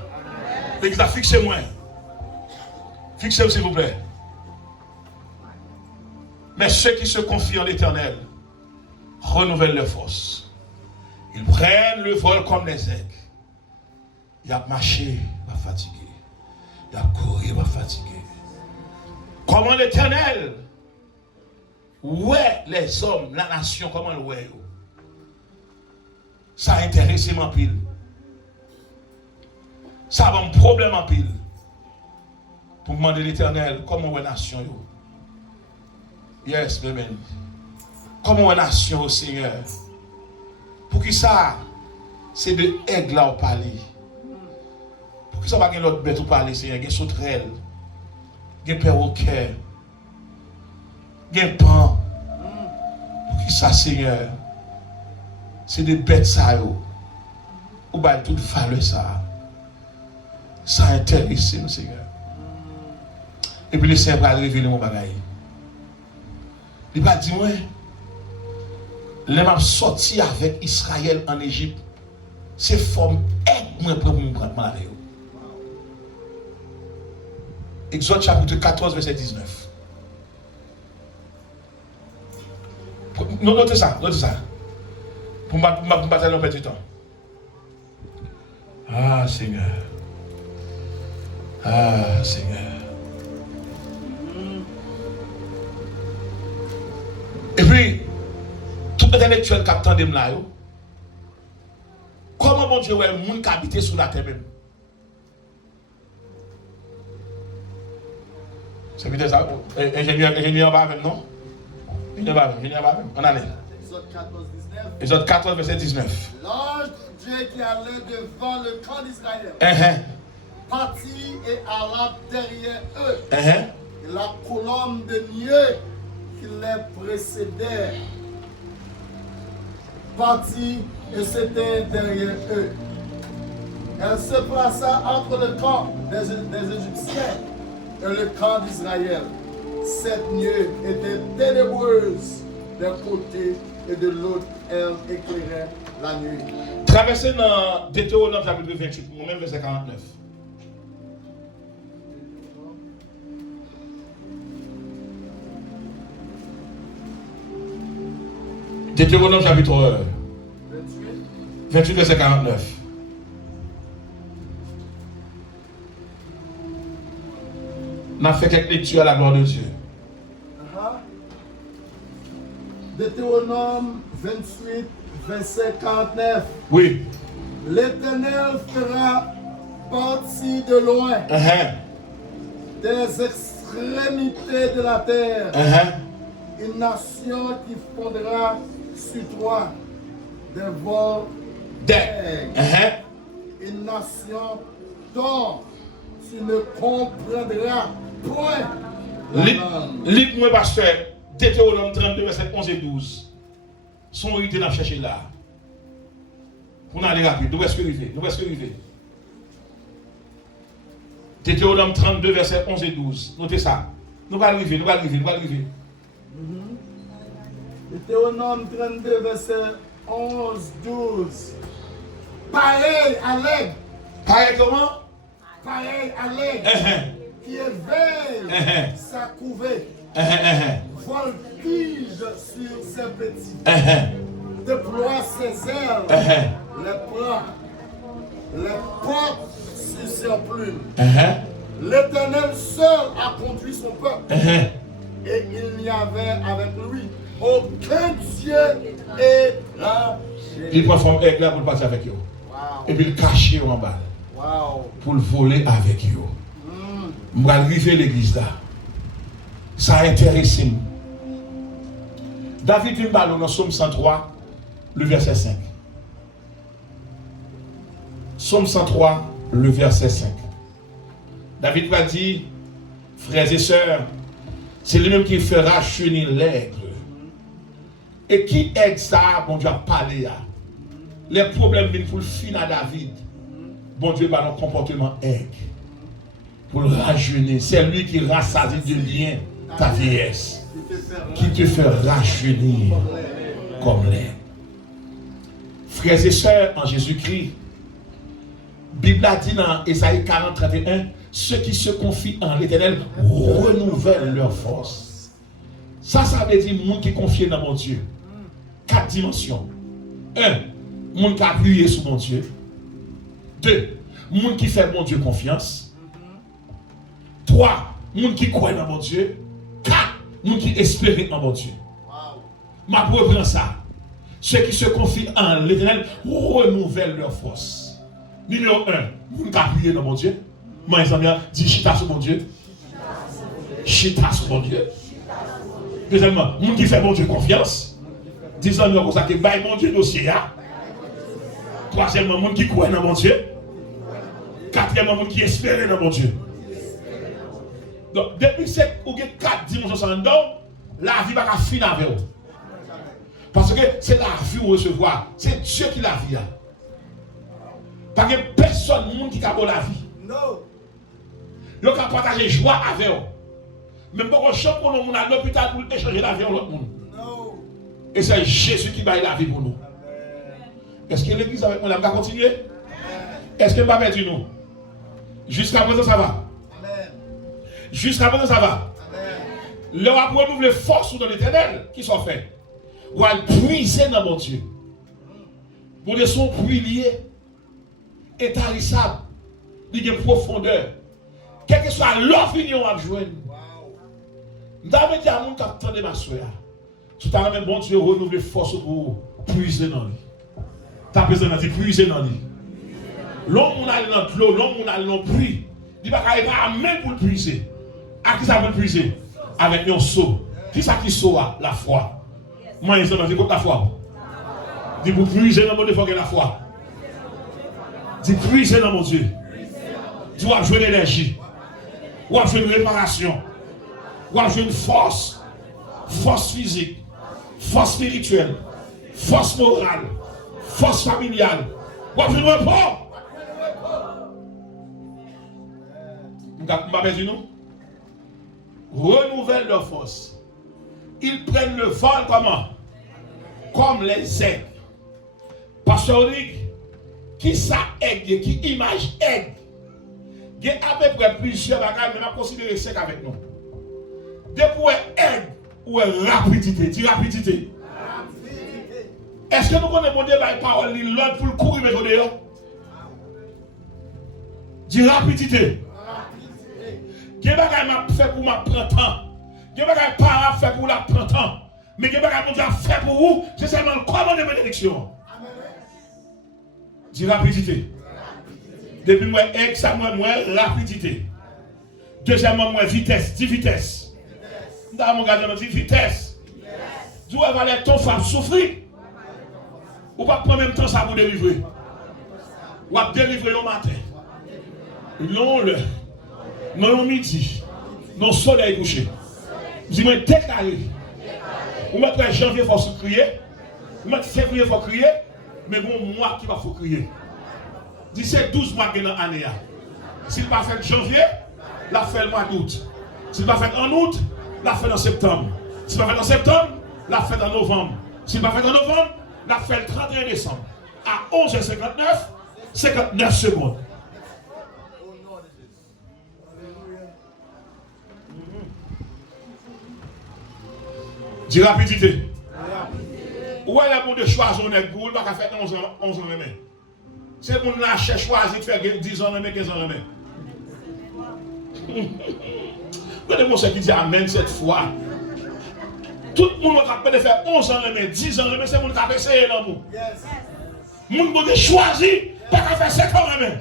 L'église a fixé moi. Fixez-vous s'il vous plaît. Mais ceux qui se confient en l'Éternel renouvellent leurs forces. Ils prennent le vol comme les aigles. Il a marché, il va fatiguer. Il a couru, il va fatiguer. Comment l'Éternel? Ouais, les hommes, la nation, comment le ouais? Ça a intéressé mon pile. Ça a un problème en pile. Pour demander l'Éternel, comment est la nation? Yes, amen. Comment est la nation au Seigneur? Pour qui ça? C'est de aigle là au parler. Pour qui ça va gagner l'autre bête au parler, Seigneur? Il y a sauterelle, il y a perroquet, il y a pan. Pour qui ça, Seigneur? C'est des bêtes ça, ou bien toute valeur ça. Ça intéresse nous, Seigneur. Et puis le Seigneur va révéler mon bagage. Il va dire, ouais, les m'a sorti avec Israël en Égypte. C'est forme aide-moi pour me prendre mal. Exode chapitre 14, verset 19. Notez ça, notez ça. Pour me battre un petit temps. Ah, Seigneur. Ah, Seigneur. Et puis, tout intellectuel qui attend de là, comment mon Dieu est le monde qui habite sur la terre même? C'est peut-être ça. Ingénieur va avec, non? Ingénieur va avec. On allait. Exode 14, verset 19. L'ange Dieu qui allait devant le camp d'Israël partit et alla derrière eux. Et la colonne de nuée qui les précédait partit et s'était derrière eux. Elle se plaça entre le camp des Égyptiens et le camp d'Israël. Cette nuée était ténébreuse d'un côté et de l'autre, elle éclairait la nuit. Traversez dans Deutéronome chapitre 28, moi-même verset 49. Deutéronome chapitre 28 verset 49. On a fait quelques lectures à la gloire de Dieu. Deutéronome 28, verset 49. Oui. L'Éternel fera partie de loin des extrémités de la terre une nation qui fondera sur toi des vols d'aigles. Une nation dont tu ne comprendras point. Lis-moi, pasteur, Deutéronome 32, verset 11 et 12. Son idée n'a cherché là. Pour aller rapide, nous est-ce que arriver? Deutéronome 32, verset 11 et 12. Notez ça. Nous allons arriver. Deutéronome 32, verset 11, 12. Pareil à l'aigle. Pareil comment? Pareil à l'aigle qui éveille sa couvée, voltige sur ses petits, déploie ses ailes, les porte sur ses plumes. L'Éternel seul a conduit son peuple, et il n'y avait avec lui aucun Dieu étranger. Il prend son aigle là pour le partir avec eux. Et puis le cacher en bas. Pour le voler avec eux. Je vais arriver l'église là. Ça a intéressé. David dit dans Somme 103, le verset 5. Somme 103, le verset 5. David va dire, frères et sœurs, c'est lui-même qui fera chenir l'aigle. Et qui aide ça, bon Dieu a parlé à. Les problèmes viennent pour le fin à David. Bon Dieu va dans le comportement aigle. Pour le rajeunir. C'est lui qui rassasie de bien ta vieillesse. Qui te fait rajeunir comme l'aigle. Frères et sœurs en Jésus-Christ, Bible a dit dans Ésaïe 40, 31, ceux qui se confient en l'Éternel renouvellent leur force. Ça veut dire monde qui confie dans mon Dieu. 4 dimensions. 1. Monde qui appuie sur mon Dieu. 2. Monde qui fait mon Dieu confiance. 3. Monde qui croit dans mon Dieu. 4. Monde qui espère en mon Dieu. Ma preuve ça. Ceux qui se confient en l'Éternel renouvellent leur force. Numéro 1. Monde qui appuie dans mon Dieu. Moi, ils ont bien dit chita sur mon Dieu. Chita sur mon Dieu. Deuxièmement, monde qui fait mon Dieu confiance. Disons-nous comme ça que baille mon Dieu dossier. Troisièmement, monde qui croit dans mon Dieu. Quatrièmement, monde qui espère dans mon Dieu. Donc, depuis que vous avez 4 dimensions en dedans, la vie va finir avec vous. Parce que c'est la vie où recevoir. C'est Dieu qui la vie. Parce que personne qui a la vie. Non. Vous pouvez partager joie avec vous. Même pas qu'on chante pour nous à l'hôpital pour échanger la vie avec l'autre monde. Et c'est Jésus qui baille la vie pour nous. Est-ce que l'église avec nous, elle va continuer? Est-ce qu'elle va perdu nous? Jusqu'à présent, ça va. Jusqu'à présent, ça va. Leur a renouvelé force dans l'Éternel qui sont faits. Ou à puiser dans mon Dieu. Pour des sons puiliers, étarissables, de profondeur. Quelle que soit l'opinion à jouer. Nous avons dit à mon capitaine de ma soeur. Tout à l'heure, bon Dieu renouveler force pour puiser dans lui. Ta besoin de puiser dans lui. L'homme on a dans l'eau, l'homme on a dans pluie. Il va pas même pour le puiser. À qui ça veut puiser? Avec un seau. Qui ça qui seau? La foi. Moi, ils ont dit comme la foi. Dis pour puiser dans mon Dieu, il faut que la foi. Dis puiser dans mon Dieu. Tu vas jouer l'énergie. Tu vas jouer une réparation. Tu vas jouer une force. Force physique. Force spirituelle. Force morale. Force familiale. Tu vas jouer un repos. Nous renouvelle leur force. Ils prennent le vol comment? Comme les aigles. Pasteur Rick, qui ça aigle, qui image aigle? Il y a à peu près plusieurs bagages, mais on va considérer 5 avec nous. Depuis aigle ou rapidité, dis rapidité. Est-ce que nous connaissons la parole l'autre pour le courir mais dehors? Dis rapidité. Il y a des bagages fait pour ma printemps. Il y a des bagages pas fait pour la printemps. Mais il y a des bagages fait pour vous, c'est seulement le commandement de bénédiction. Dis rapidité. Depuis moi, examen, moi, rapidité. Deuxièmement, moi, vitesse. Dis vitesse. Dans mon gars, dis vitesse. D'où va aller ton femme souffrir? Ou pas prendre même temps ça pour délivrer? Ou à délivrer le matin? Non, non, midi. Non, soleil couché. Dis-moi, déclaré. Ou mettre janvier, il faut se crier. Ou mettre février, il faut crier. Mais bon, moi qui va faut crier. Dis c'est 12 mois dans l'année. S'il pas fait janvier, la fait le mois d'août. S'il pas fait en août, la fait en septembre. S'il pas fait en septembre, la fait en novembre. S'il pas fait en novembre, la fait le 31 décembre. À 11h59, 59 secondes. Dis rapidité. Où est le monde de choisir un nègre pour ne pas faire 11 ans remède? C'est pour nous lâcher choisir de faire 10 ans remède, 15 ans remède. Regardez-moi ce qui dit Amen cette fois. Tout le monde a capable de faire 11 ans remède, 10 ans remède, c'est pour nous qui a essayé l'amour. Le monde de choisir, pas qu'à faire 5 ans remède.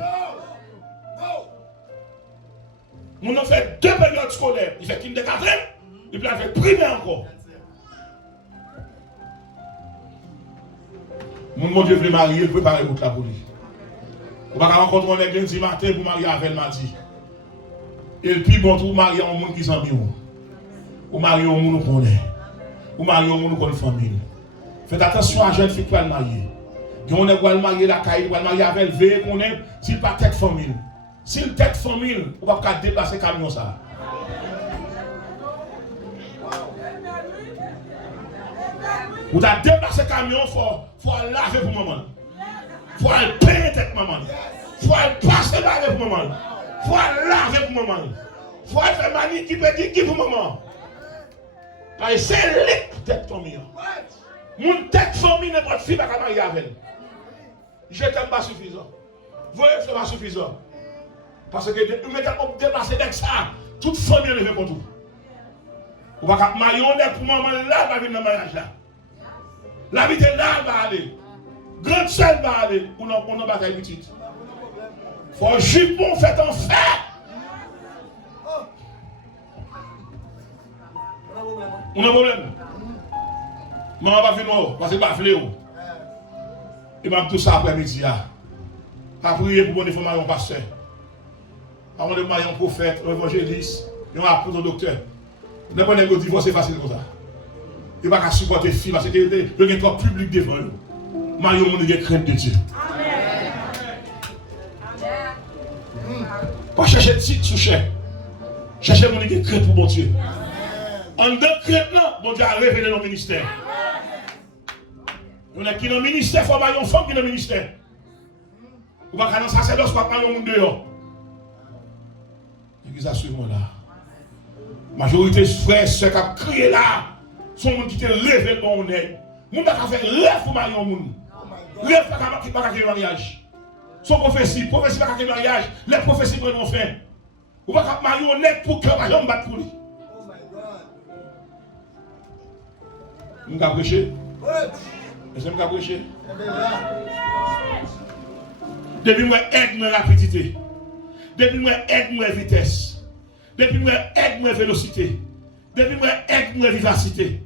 On a fait 2 périodes scolaires. Il fait kindergarten, et puis il a fait primaire encore. Mon Dieu veut marier, préparer pour la police. On va rencontrer un nègre lundi matin pour marier avec le mardi. Et le plus bon pour marier un monde qui s'en vient. Ou marier un monde qu'on est. Ou marier un monde qu'on est famille. Faites attention à jeune fille qui va le marier. On va le marier la caille, on va le marier avec le veille qu'on est, s'il pas tête famille. S'il tête famille, on va pas déplacer le camion ça. Vous avez déplacé le camion, il faut laver pour maman. Il faut aller payer tête maman. Il faut aller passer laver pour maman. Il faut aller laver pour maman. Il faut aller faire manie qui peut pour maman. Parce que c'est lui tête famille. Mon tête famille n'est pas de fille qui va marier avec elle. Je t'aime pas suffisant. Vous voyez que ce n'est pas suffisant. Parce que vous mettez déplacer avec ça, toute famille est levée contre vous. Vous ne pouvez pas marier pour maman là, va venir dans le mariage là. La vie est là, elle va aller. Grande seule va aller. On n'a pas de petite. Il faut un jupon fait en fer. On a un problème. Maman va venir, parce que va venir. Et m'a tout ça après-midi. A prier pour mon information au pasteur. Avant de marier un prophète, un évangéliste, et un apôtre, un docteur. Ne pas négocier divorce, c'est facile comme ça. Il ne va pas supporter les filles parce que le gars est public devant eux. Marié au monde, il y a crainte de Dieu. Pas chercher de titre sous cher. Chercher mon qui crainte pour mon Dieu. En deux crainte, bon Dieu a révélé nos ministères. On a qui dans le ministère, il faut marier une femme qui est dans le ministère. On va pas dans le sacerdoce, on va pas marier un monde dehors. L'église a suivi là. Majorité de frères, ceux qui ont crié là, sont gens qui te lèvent dans mon nez. Moun pas faire rêve pour marier un monde. Rêve pas qu'à mariage. Son prophétie pas qu'à mariage. Les prophéties prennent fin. Ou pas marier un nez pour que les gens battent pour lui. Nous avons prêché. Est-ce que nous avons prêché? Depuis moi, aide-moi rapidité. Depuis moi, aide-moi vitesse. Depuis moi, aide-moi vélocité. Depuis moi, aide-moi vivacité.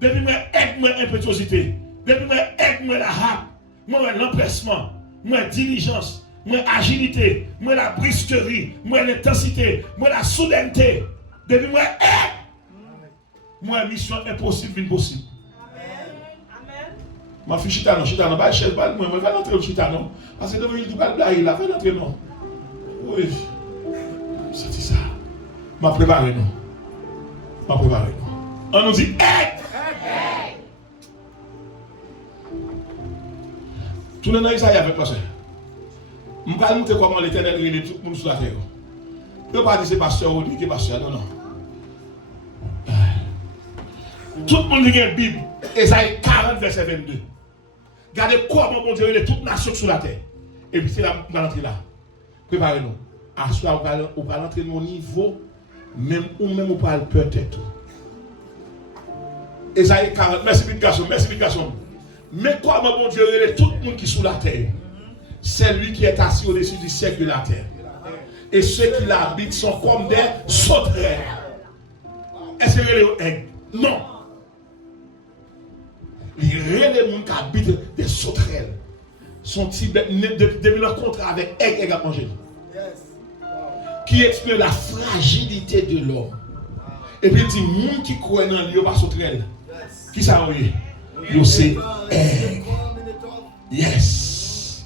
Depuis moi, aide-moi impétuosité. Depuis moi, aide-moi la rap. Moi, l'empressement. Moi, diligence. Moi, agilité. Moi, la brusquerie. Moi, l'intensité. Moi, la soudaineté. Depuis moi, aide. Moi, mission impossible, impossible. Ma fille chita non, pas chef, pas moi, va l'entrer au chita non. Parce que devant il dit pas blague, là, va l'entrer non. Oui. C'est ça. M'a préparé non. M'a préparé non. On nous dit aigle. Tout le monde Isaïe avec moi. Je ne vais pas montrer comment l'Éternel réunit tout le monde sur la terre. Je ne vais pas dire c'est pasteur ou qui est pasteur. Non, non. Tout le monde qui a une Bible. Isaïe 40, verset 22. Regardez comment mon Dieu réunit toute nation sur la terre. Et puis c'est là, on va entrer là. Préparez-nous. À soi, on va entrer au niveau, même ou pas le peut-être. Isaïe 40, merci garçon, merci garçon. Mais comment mon Dieu réunit tout le monde qui est sur la terre? C'est lui qui est assis au-dessus du ciel de la terre. Et ceux qui l'habitent sont comme des sauterelles. Est-ce que les aigles? Non. Les gens qui habitent des sauterelles sont-ils depuis leur contrat avec aigles à manger? Qui exprime la fragilité de l'homme. Et puis il dit, les gens qui croient dans lui, pas sauterelles. Qui ça oui? Yo c'est aigle. Yes.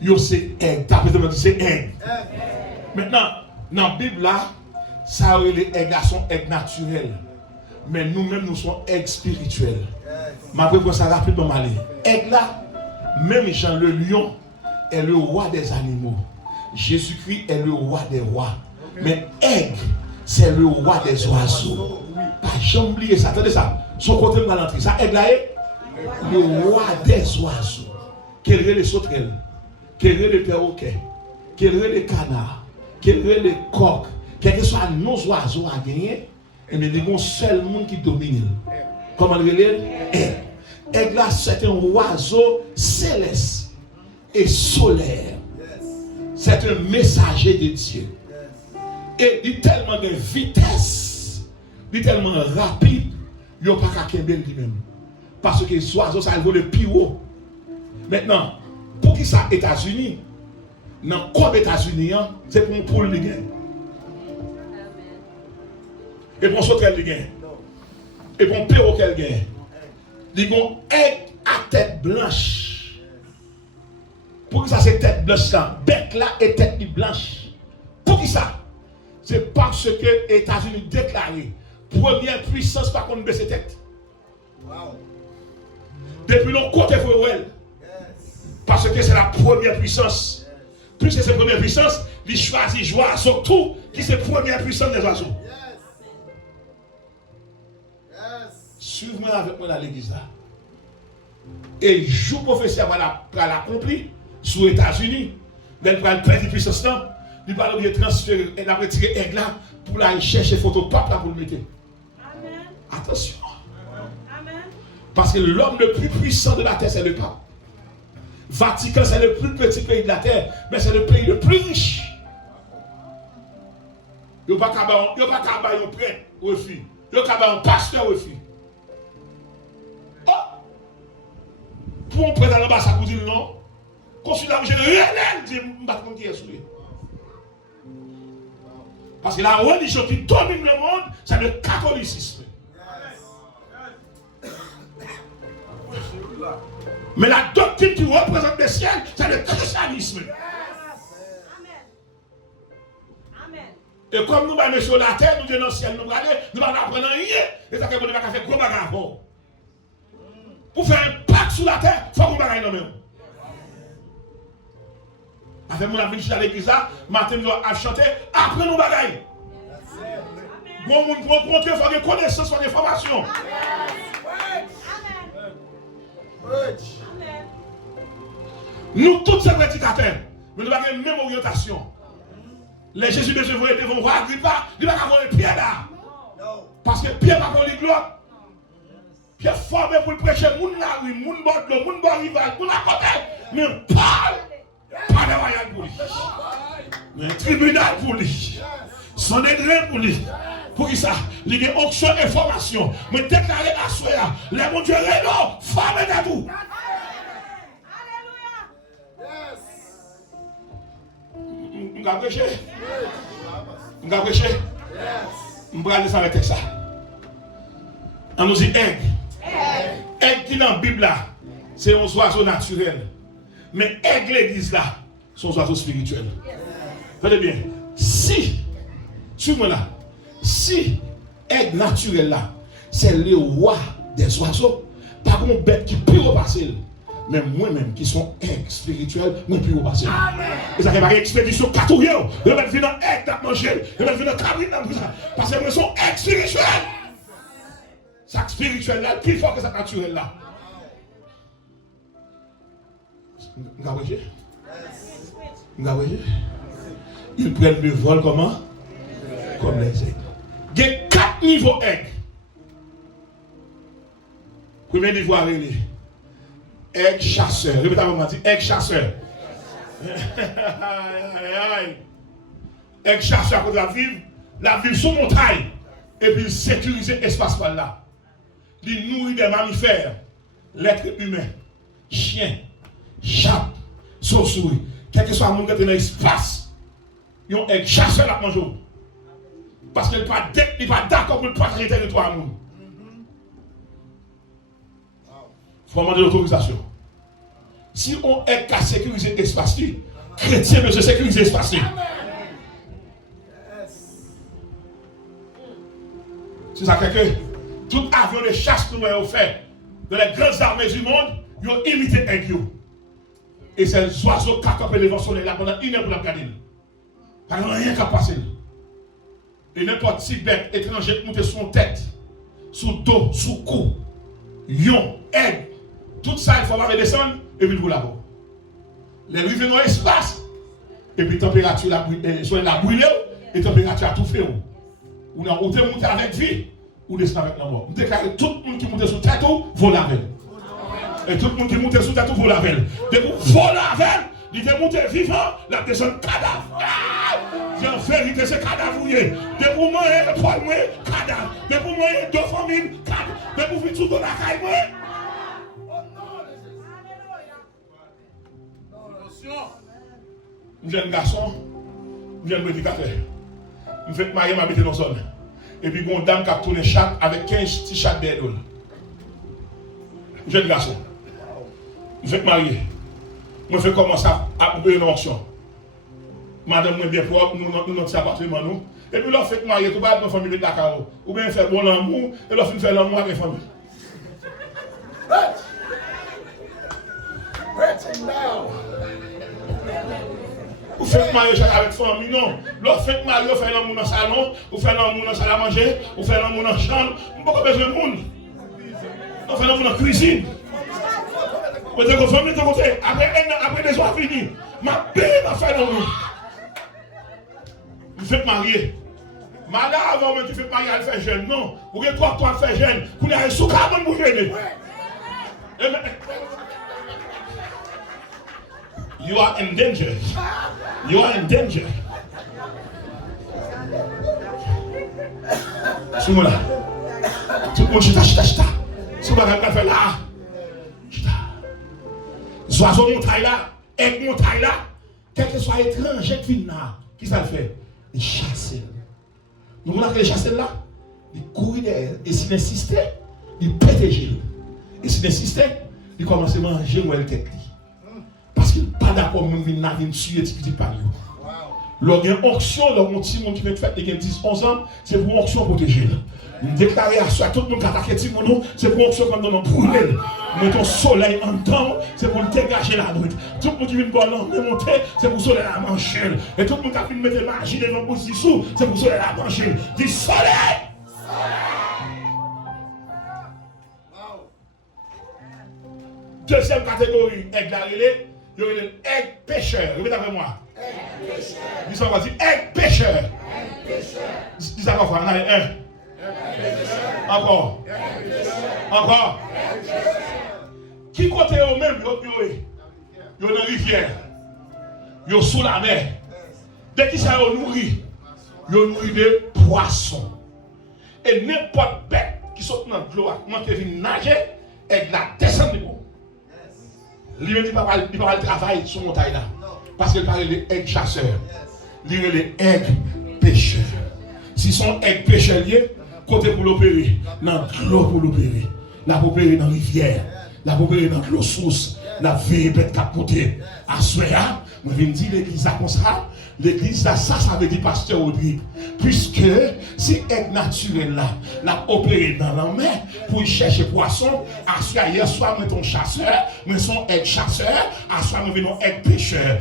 Yo c'est aigle. T'as peut-être dit c'est aigle. Maintenant, dans la Bible là, ça les aigles sont aigles naturels. Mais nous-mêmes, nous sommes aigles spirituels. Ma préfère ça rapidement aller. Aigle là, même Jean le lion est le roi des animaux. Jésus-Christ est le roi des rois. Mais aigle, c'est le roi des oiseaux. Pas jamais oublier ça. Attendez ça. Son côté de l'entrée. Ça aigle là est le roi des oiseaux. Quel est les sauterelles? Quel est les perroquets? Quel est les canards? Quel est les coqs? Quel que soit nos oiseaux à gagner, et bien, il y a un seul monde qui domine. Comment le relève? Aigle là, c'est un oiseau céleste et solaire. C'est un messager de Dieu. Et il est tellement de vitesse, il est tellement rapide, il n'y a pas qu'à Kembel lui-même. Parce que les oiseaux, ça vaut le plus haut. Maintenant, pour qui ça, États-Unis, dans comme États-Unis, c'est pour un poule de gain. Et pour un sauterelle de gain. Et pour un perroquet de gain. Ils ont aigle à tête blanche. Pour qui ça, c'est tête blanche là? Bec là et tête blanche. Pour qui ça? C'est parce que les États-Unis déclaré première puissance par contre baisser tête. Wow. Depuis le côté Fouel. Parce que c'est la première puissance. Puisque c'est la première puissance, il choisit joie surtout qui c'est la première puissance des oiseaux. Suivez-moi avec moi dans l'église là. Et le jour professeur va l'accomplir sur les États-Unis. Mais il va le perdre de puissance là. Il va le transférer et la retirer aigle là pour aller chercher photo pape là pour le mettre. Amen. Attention. Amen. Parce que l'homme le plus puissant de la terre, c'est le pape. Vatican, c'est le plus petit pays de la terre, mais c'est le pays le plus riche. Il n'y a pas qu'à un prêtre au refus. Il n'y a qu'à un pasteur au refus. Oh! Pour un prêtre à l'ambassade, vous dites non. Consulat général, dit, je ne sais pas qui est souillé. Parce que la religion qui domine le monde, c'est le catholicisme. Mais la doctrine qui représente le ciel, c'est le christianisme. Amen. Et comme nous allons sur la terre, nous allons dans le ciel, nous allons apprendre rien. Et ça fait que nous allons faire gros bagarre. Pour faire un pacte sur la terre, il faut qu'on bagaille nous mêmes. Avec mon avis, je suis à l'église là, matin, nous allons chanter, après nous bagaille. Bon, il faut des connaissances, il faut des formations. Nous tous ces prédicateurs, nous avons la même orientation. Les Jésus de Jésus vont voir Agrippa, il va avoir le pied là. Parce que Pierre va avoir les gloires. Pierre formé pour le prêcher, moun la rue, moun bord l'eau, moun bord rival, moun à côté. Mais pas de royal pour lui. Mais un tribunal pour lui. Son dégré pour lui. Pour qui ça? Il y a aucune information. Mais déclarer à soi, les mon Dieu, réno, femme de vous. Vous avez prêché? Vous avez prêché? Vous allez s'arrêter ça. On nous dit aigle. Aigle qui dans la Bible là, c'est un oiseau naturel. Mais aigle l'église là, c'est un oiseau spirituel. Tenez bien. Si, suivez-moi là, si aigle naturel là, c'est le roi des oiseaux. Pas une bête qui peut repasser. Mais moi-même qui sont aigles spirituels, moi puis repasser. Et ça fait pas une expédition catouille. Je vais venir dans aigle dans manger. Je vais venir dans cabine dans ça. Parce que moi sont aigles spirituels. Ça spirituel là, plus fort que ça naturel là. Vous voyez? Ils prennent le vol comment? Comme les aigles. Il y a 4 niveaux aigles. Premier niveau à relais. Aigle chasseur. Répétez moi, dit aigle chasseur. Aigle chasseur, quand la ville sous montagne. Et puis sécuriser l'espace là. Il nourrit des mammifères, l'être humain, chien, chat, chauve-souris. Quel que soit le monde qui est dans l'espace, ils ont un chasseur à manger. Parce qu'il n'est pas d'accord pour ne pas traiter le territoire à nous. Il faut demander l'autorisation. Si on est qu'à sécuriser l'espace, chrétien veut se sécuriser l'espace. C'est ça que tout avion de chasse que nous avons fait dans les grandes armées du monde, ils ont imité un guillot. Et c'est les oiseaux qui ont campé devant le soleil là pendant 1 heure pour la garder. Il n'y a rien qui a passé. Et n'importe qui bête étranger monte sur tête, sous dos, sous cou, lion, aigle, tout ça il faut pas descendre et puis vous là-bas. Les rives dans l'espace, et puis température la brûlée, et température a tout fait. Ou non, ou te monter avec vie, ou descendre avec la mort. Vous déclarez tout le monde qui monte sur tête, vole avec. Et tout le monde qui monte sur tête, vole avec. Dès que vous volez avec, il te monte vivant, la descente cadavre. J'ai en vérité, c'est cadavre. Dès que vous mangez 3 mois, cadavre. Dès que vous mangez 2 familles, cadavre. Dès que vous faites tout dans la caille, un jeune garçon, un jeune petit café. Je fais marier m'habiter dans la zone. Et puis, une dame qui a tourné chat avec 15 petits chats derrière. Jeune garçon. Je fais marier. Je fais commencer à ouvrir une option. Madame, moi bien propre, nous dans notre appartement. Nous. Et puis, là, fait marier tout bas dans la famille de Dakar. Ou bien faire bon amour, et là, fait l'amour avec la famille. Vous faites mariage avec famille, non. Vous faites mariage, vous faites l'amour dans le salon, vous faites l'amour dans la salle à manger, vous faites l'amour dans la chambre. Vous n'avez pas besoin de monde. Vous faites l'amour dans la cuisine. Vous êtes en famille de côté. Après des soirs finis, ma belle m'a fait l'amour. Vous faites marier. Madame, avant même, tu fais marier, elle fait jeune. Non. Vous avez 3 ans, elle fait jeune. Vous avez un soukar pour vous aider. You are in danger. You are in danger. Soumou là. Tout le monde chita. Soumou là, on fait là. Chita. Oiseau montagne là, aigle montagne là, quel que soit étranger qui vient là, qui ça le fait? Il chasse. Nous avons que les chasser là, il courir derrière. Et s'il insistait, il pète Gilles. Et s'il insistait, il commence à manger ou elle tête. Parce qu'il n'est pas d'accord avec nous, il n'a rien tué, petit par lui. Lors d'une onction, lors d'un petit monde qui fait fête, il y a 10-11 ans, c'est pour onction protéger. Nous déclarer à soi, tout le monde qui a attaqué petit monde, c'est pour onction comme nous brûler. Mettons soleil en temps, c'est pour dégager la nuit. Tout le monde qui vient de monter, c'est pour soleil la manger. Et tout le monde qui a fait mettre magie devant pour sous, c'est pour soleil la manger. Dis soleil! Deuxième catégorie, aigle à relais, il y a aigle pêcheur. Répétez avec moi. Aigle pêcheur. Dis ça, on va dire aigle pêcheur. Aigle pêcheur. Dis ça, on va faire un. Encore. Encore. Qui côté eux-mêmes, ils ont une rivière, ils sont sous la mer. Dès qu'ils sont nourris, ils nourris de poissons. Et n'importe bête qui saute dans l'eau, qui vient nager, elle la descend de l'eau. Il ne peut pas travailler sur mon taille là. Parce qu'il parle des aigles chasseurs. Il parle des aigles pêcheurs. Si son aigle pêcheur, côté pour l'opérer, dans l'eau pour l'opérer. La pour opérer dans la rivière. La pour opérer dans l'eau source. La vie peut être monter. À ce moment-là, je viens dire l'église là comme ça. L'église là, ça veut dire pasteur Audrey. Puisque si être naturel là, l'a opéré dans la mer pour chercher poisson, à ce hier soir, nous sommes chasseurs, nous sommes chasseurs, à ce soir, nous venons être pêcheurs.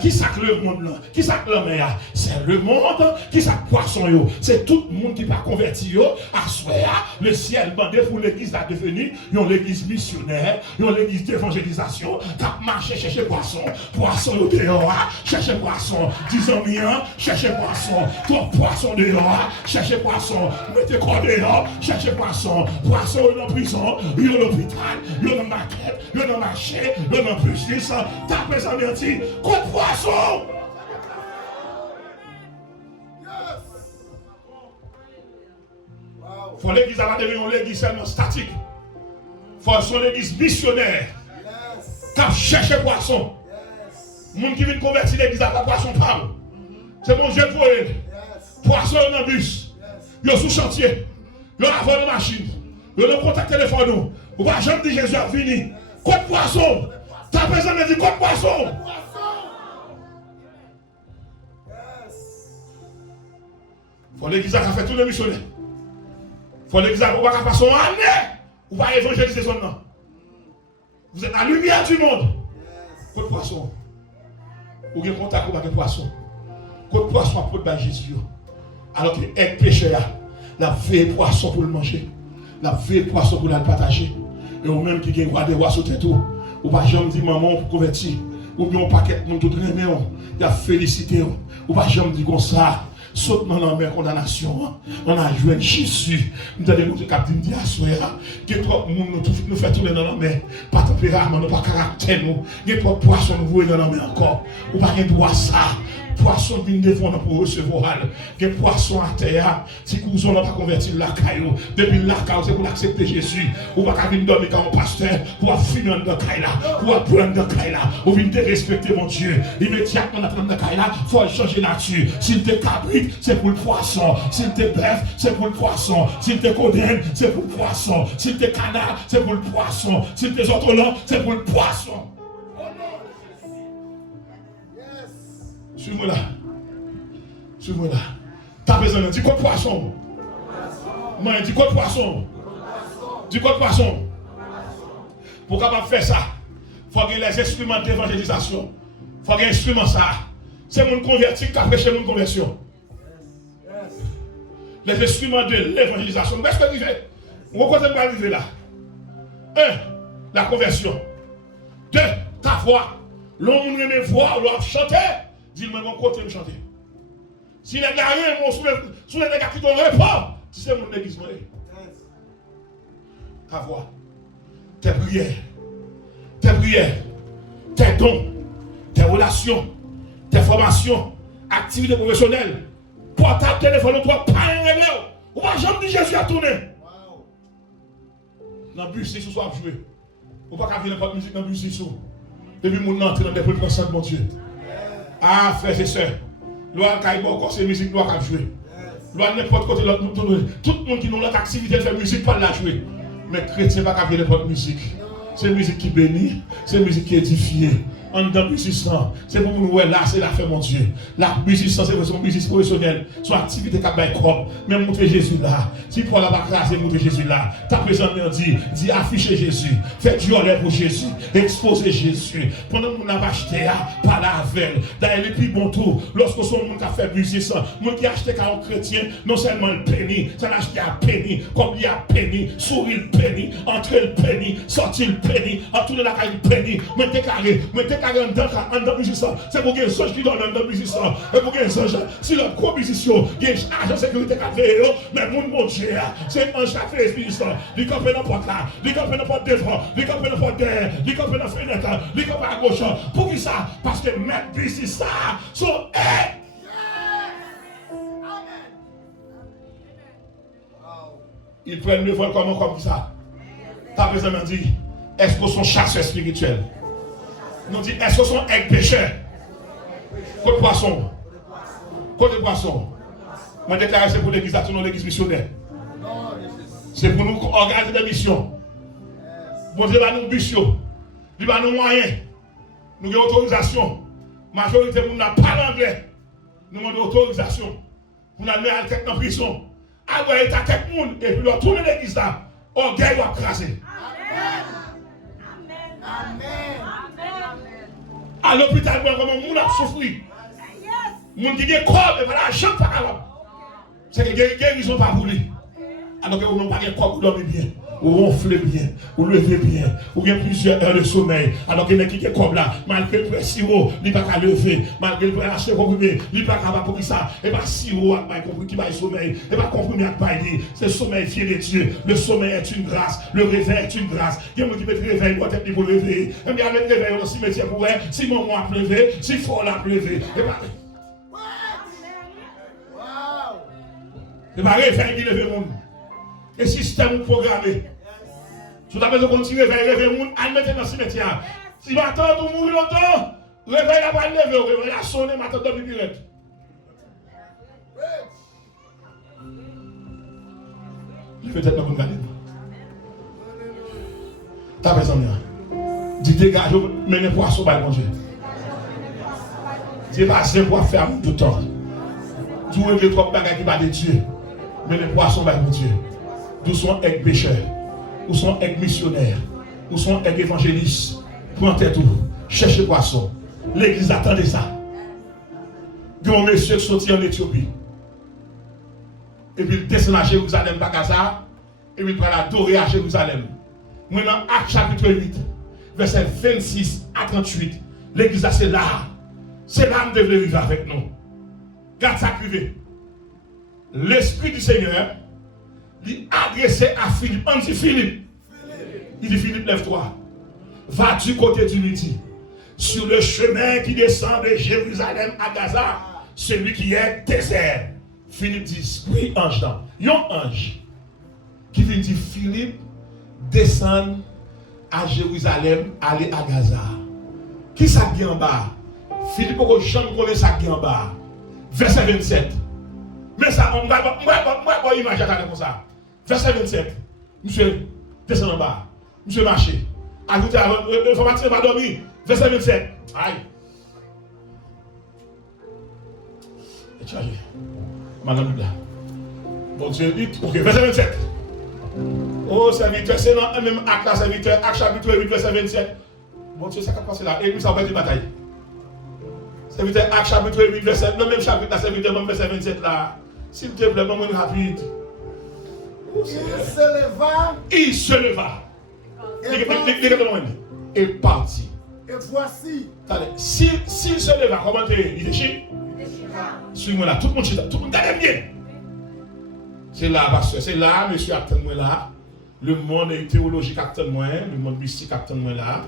Qui ça que le monde là? Qui ça que la mer? C'est le monde, qui ça que poisson yo? C'est tout le monde qui va convertir yo. À ce soir, le ciel bandé pour l'église là devenu, yon l'église missionnaire, yon l'église d'évangélisation, qui a marché chercher poisson, poisson au dehors, chercher poisson. 10 ans bien, cherchez poisson. 3 poissons dehors, cherchez poisson. Mettez quoi dehors, cherchez poisson. Poisson dans la prison, il y a l'hôpital, il y a dans la maquette, il y a dans le marché, il y a dans le business. Tapez ça, merci. Quoi de poisson? Faut l'église à la devenir l'église seulement statique. Faut son l'église missionnaire. Qui cherche poisson. Les gens qui viennent convertir l'église à la poisson parle. C'est mon Dieu pour eux. Poisson dans le bus. Ils sont sous chantier. Ils ont avant de machine. Ils ont contact téléphone. Nous ne pouvons jamais dire Jésus a fini. Quoi de poisson? Ta personne me dit quoi de poisson? Il faut l'église à faire tous les missionnaires. Il faut l'église à faire passer une année. Ou pas évangéliser son nom. Vous êtes la lumière du monde. Quoi de poisson? Ou bien contact avec le poisson. Quoi de poisson à de Jésus. Alors que être pécheur, la vie poisson pour le manger. La vie poisson pour le partager. Et ou même qui gagne roi des rois sur tête ou pas jamais dire maman pour convertir. Ou bien on paquet nous tout remet il a félicité ou pas jamais dire comme ça. Saute dans la mer condamnation. On a joué Jésus. Nous avons dit à soir que trop nous fait tourner dans la mer. Pas tempérament, pas caractère nous. Il y a trop poissons nous voyons dans la mer encore. Ou pas qu'il doit ça. Poisson vient devant pour recevoir. Que poisson à terre, si vous n'avez pas converti la caillou, depuis la caillou, c'est pour accepter Jésus. Ou pas qu'à venir dormir comme pasteur, pour finir dans la caillou, pour apprendre dans la caillou, ou venir respecter mon Dieu. Immédiatement, dans la caillou, il faut changer nature. S'il te cabrit, c'est pour le poisson. S'il te bœuf, c'est pour le poisson. S'il te codène, c'est pour le poisson. S'il te canard, c'est pour le poisson. S'il te zotolan, c'est pour le poisson. Suis-moi là. Suis-moi là. T'as besoin de dire quoi de poisson? Moi, dis quoi de poisson? Dis quoi de poisson? Pour capable faire ça, il faut qu'il y ait les instruments d'évangélisation. Il faut qu'il y ait des instruments ça. C'est mon converti qui a prêché mon conversion. Les instruments de l'évangélisation. Qu'est-ce que tu fais? Vous comptez pas arriver là. 1. La conversion. 2. Ta voix. L'homme aime voir, l'homme chanter. Dis-moi mon côté me chanter. Si les gars rien, sous les gars qui t'ont répondu, si c'est mon église, ta voix, tes prières, tes dons, tes relations, tes formations, activités professionnelles, portable, téléphone, toi, pas un réglé. Ou pas jamais dire Jésus a tourné. Dans le bus, si ce soit joué. Ou pas qu'à venir n'importe musique dans le bus, si ce soit. Depuis mon entrée dans des préoccupations de mon Dieu. Ah, frères et sœurs, loi qui encore c'est musique, loi qui jouer. Loi n'importe côté l'autre, tout le monde qui n'a l'autre activité de faire musique, pas la jouer. Mais chrétien pas qu'à faire n'importe musique. C'est musique qui bénit, c'est musique qui édifie. En dedans musicien, c'est pour nous là, c'est la fait mon Dieu. La musicien, c'est son musique professionnelle, son activité qui a bien corps. Même montrer Jésus là. Si Paul a pas crasé, montrer Jésus là. Ta présence dit afficher Jésus, faites du honneur pour Jésus, exposer Jésus. Pendant que nous avons acheté, pas la veille. D'ailleurs, le plus bon tour, lorsque son monde qui a fait musicien, monde qui a acheté un chrétien, non seulement le péni, ça l'a acheté à péni, comme il a péni, sourire le péni, entrer le péni, sortir le péni, entourner la caille le péni, mettez carré, en dans musicien, c'est pour qu'il y ait un songe qui donne dans musicien. Et pour qu'il y ait un songe, si le gros musicien, il y a un agent de sécurité qui a fait, mais mon Dieu, c'est un chaque esprit, il campe dans porte là, il campe dans porte devant, il campe dans porte derrière, il campe dans fenêtre, il campe à gauche. Pour qui ça? Parce que mettre ici ça, son ils prennent le vol comme ça. T'as besoin de dire, est-ce que sont chasseurs spirituels? Nous dit, est-ce que sont aigles pécheurs? Côte poisson. Côte poisson. Je déclare c'est pour l'église, non l'église missionnaire. C'est pour nous organiser des missions. Bon Dieu va nous mission. Il va nous moyens. Nous avons autorisation. La majorité de nous n'a pas l'anglais. Nous avons autorisation. Nous avons mis à tête en prison. Alors, il y a quelques monde et puis nous tourner l'église là. Orgueil va craser. À l'hôpital, comment on a souffert. Moun qui est corps et voilà, je ne pas capable. C'est que les guérisons pas pour lui. Alors que vous n'avez pas de corps, vous dormez bien, vous ronflez bien, vous levez bien, vous avez plusieurs heures de sommeil. Alors que les qui est comme là, malgré le sirop, il n'est pas qu'à lever, malgré le acheter comprimé, il n'est pas capable pour ça. Et pas sirop qui va sommeil, et pas comprimé à pailler. C'est le sommeil fier de Dieu. Le sommeil est une grâce, le réveil est une grâce. Il y a des gens qui mettent réveil pour être pour lever. Et bien, le réveil aussi, métier pour elle, si mon a levé, si fort a levé. Et pas réveil qui lève le monde. Et système programmé. Si vous avez besoin de continuer à réveiller le monde, admettez dans le cimetière. Si vous attendez de mourir longtemps, réveil la pas lever, réveil la sonner, maintenant de l'upirette. Je vais peut-être pas vous garder. T'as besoin de dis dégage, menez poisson par mon Dieu. Dis pas c'est pour faire tout le temps. Dis les trois bagages qui va de Dieu. Menez poisson par mon Dieu. Nous sommes ex-pécheurs, nous sommes ex-missionnaires, nous sommes ex-évangélistes. Prenez tout, cherchez poisson. L'église attendait ça. Un monsieur sorti en Éthiopie. Et puis il descend à Jérusalem, par Gaza, et puis il va l'adorer à Jérusalem. Maintenant, Acte chapitre 8, verset 26 à 38, l'église c'est là. C'est là que nous devons vivre avec nous. Garde ça privé. L'Esprit du Seigneur, il adressé à Philippe. On dit Philippe. Il dit Philippe, lève-toi. Va du côté du midi. Sur le chemin qui descend de Jérusalem à Gaza, celui qui est désert. Philippe dit, oui, ange là. Il y a un ange qui vient dire Philippe, descend à Jérusalem, aller à Gaza. Qui ça qui en bas? Philippe, pourquoi je ne connais ça qui en bas? Verset 27. Mais ça, on va pas imaginer comme ça. Verset 27. Monsieur, descend en bas. Monsieur, marché. Ajoutez, l'informatique va dormir. Verset 27. Aïe. Et tu as dit, madame là. Bon Dieu dit, ok, verset 27. Oh, serviteur, c'est dans un même acte là, serviteur, acte chapitre 8, verset 27. Bon Dieu, ça va passer là. Et puis ça va être une bataille. Serviteur, acte chapitre 8, verset, le même chapitre là, serviteur, même verset 27 là. S'il te plaît, maman, rapide. Il se leva. Et parti. Et voici. S'il se leva, comment il déchire? Suis-moi là, tout le monde garde bien. C'est là, pasteur, c'est là, monsieur attend moi là. Le monde théologique attend moi, le monde mystique attend moi là.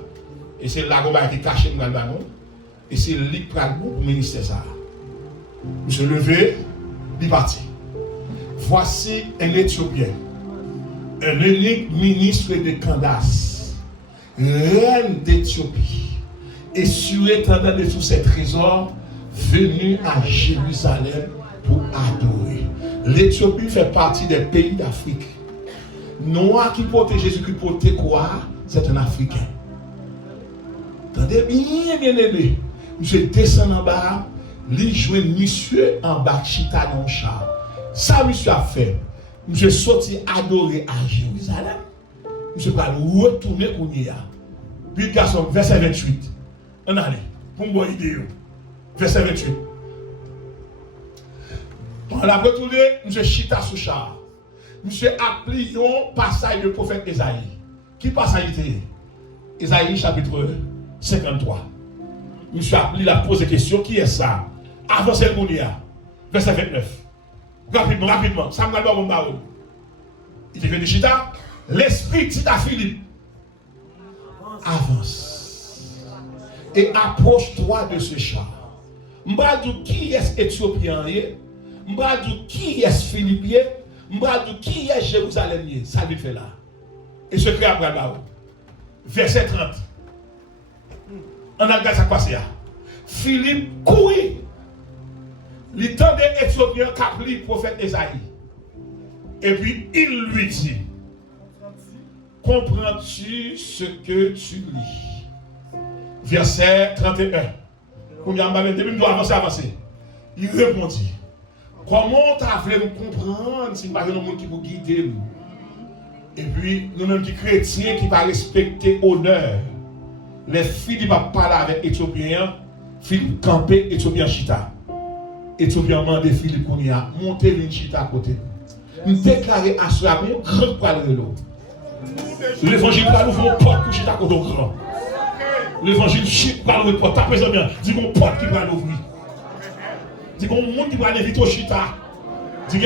Et c'est là qu'on va être caché dans le ballon. Et c'est lui qui prend pour le ministère ça. Monsieur levé, il est parti. Voici un Éthiopien, un unique ministre de Candace, reine d'Éthiopie, et surintendant de tous ses trésors, venu à Jérusalem pour adorer. L'Éthiopie fait partie des pays d'Afrique. Noir qui porte Jésus, qui porte quoi? C'est un Africain. Attendez bien, bien aimé. Monsieur descend en bas, lui joue monsieur en bas, chita dans le char. Ça, monsieur a fait. Monsieur sorti adorer à Jérusalem. Monsieur va retourner pour y aller. Puis, garçon, verset 28. On allait. Pour moi, idée. Verset 28. On a retourné, monsieur chita sous char. Monsieur a plié un passage du prophète Esaïe. Qui passage était? Esaïe chapitre 53. Monsieur a posé question, qui est ça? Avancez le monde. Verset 29. Rapidement. Ça me va bon baron. Il était venu chita. L'esprit dit à Philippe. Avance. Et approche-toi de ce char. M'badou qui est Éthiopien? M'badou qui est Philippien? M'badou qui est Jérusalem? Ça lui fait là. Et ce cri après baron. Verset 30. On a regardé ça passer là. Philippe courit. Le temps des Éthiopiens qu'a pris le prophète Esaïe. Et puis il lui dit, comprends-tu ce que tu lis? verset 31. Depuis nous doit avancer. Il répondit, comment t'as voulu nous comprendre si nous n'avons pas de monde qui vous guider nous? Et puis, nous-mêmes qui chrétiens qui va respecter l'honneur. Les Philippe va parler avec Éthiopiens, Philippe campé, Éthiopien chita. Éthiopien mandé Philippe qu'on y a monté une chita à côté. Nous déclarer à cela un grand poil de l'eau. L'évangile va nous faire un porte pour chita à côté grand. L'évangile va nous faire un porte. Tapez-en bien. Dis qu'on porte qui va l'ouvrir. Dis qu'on monde qui va l'inviter au chita.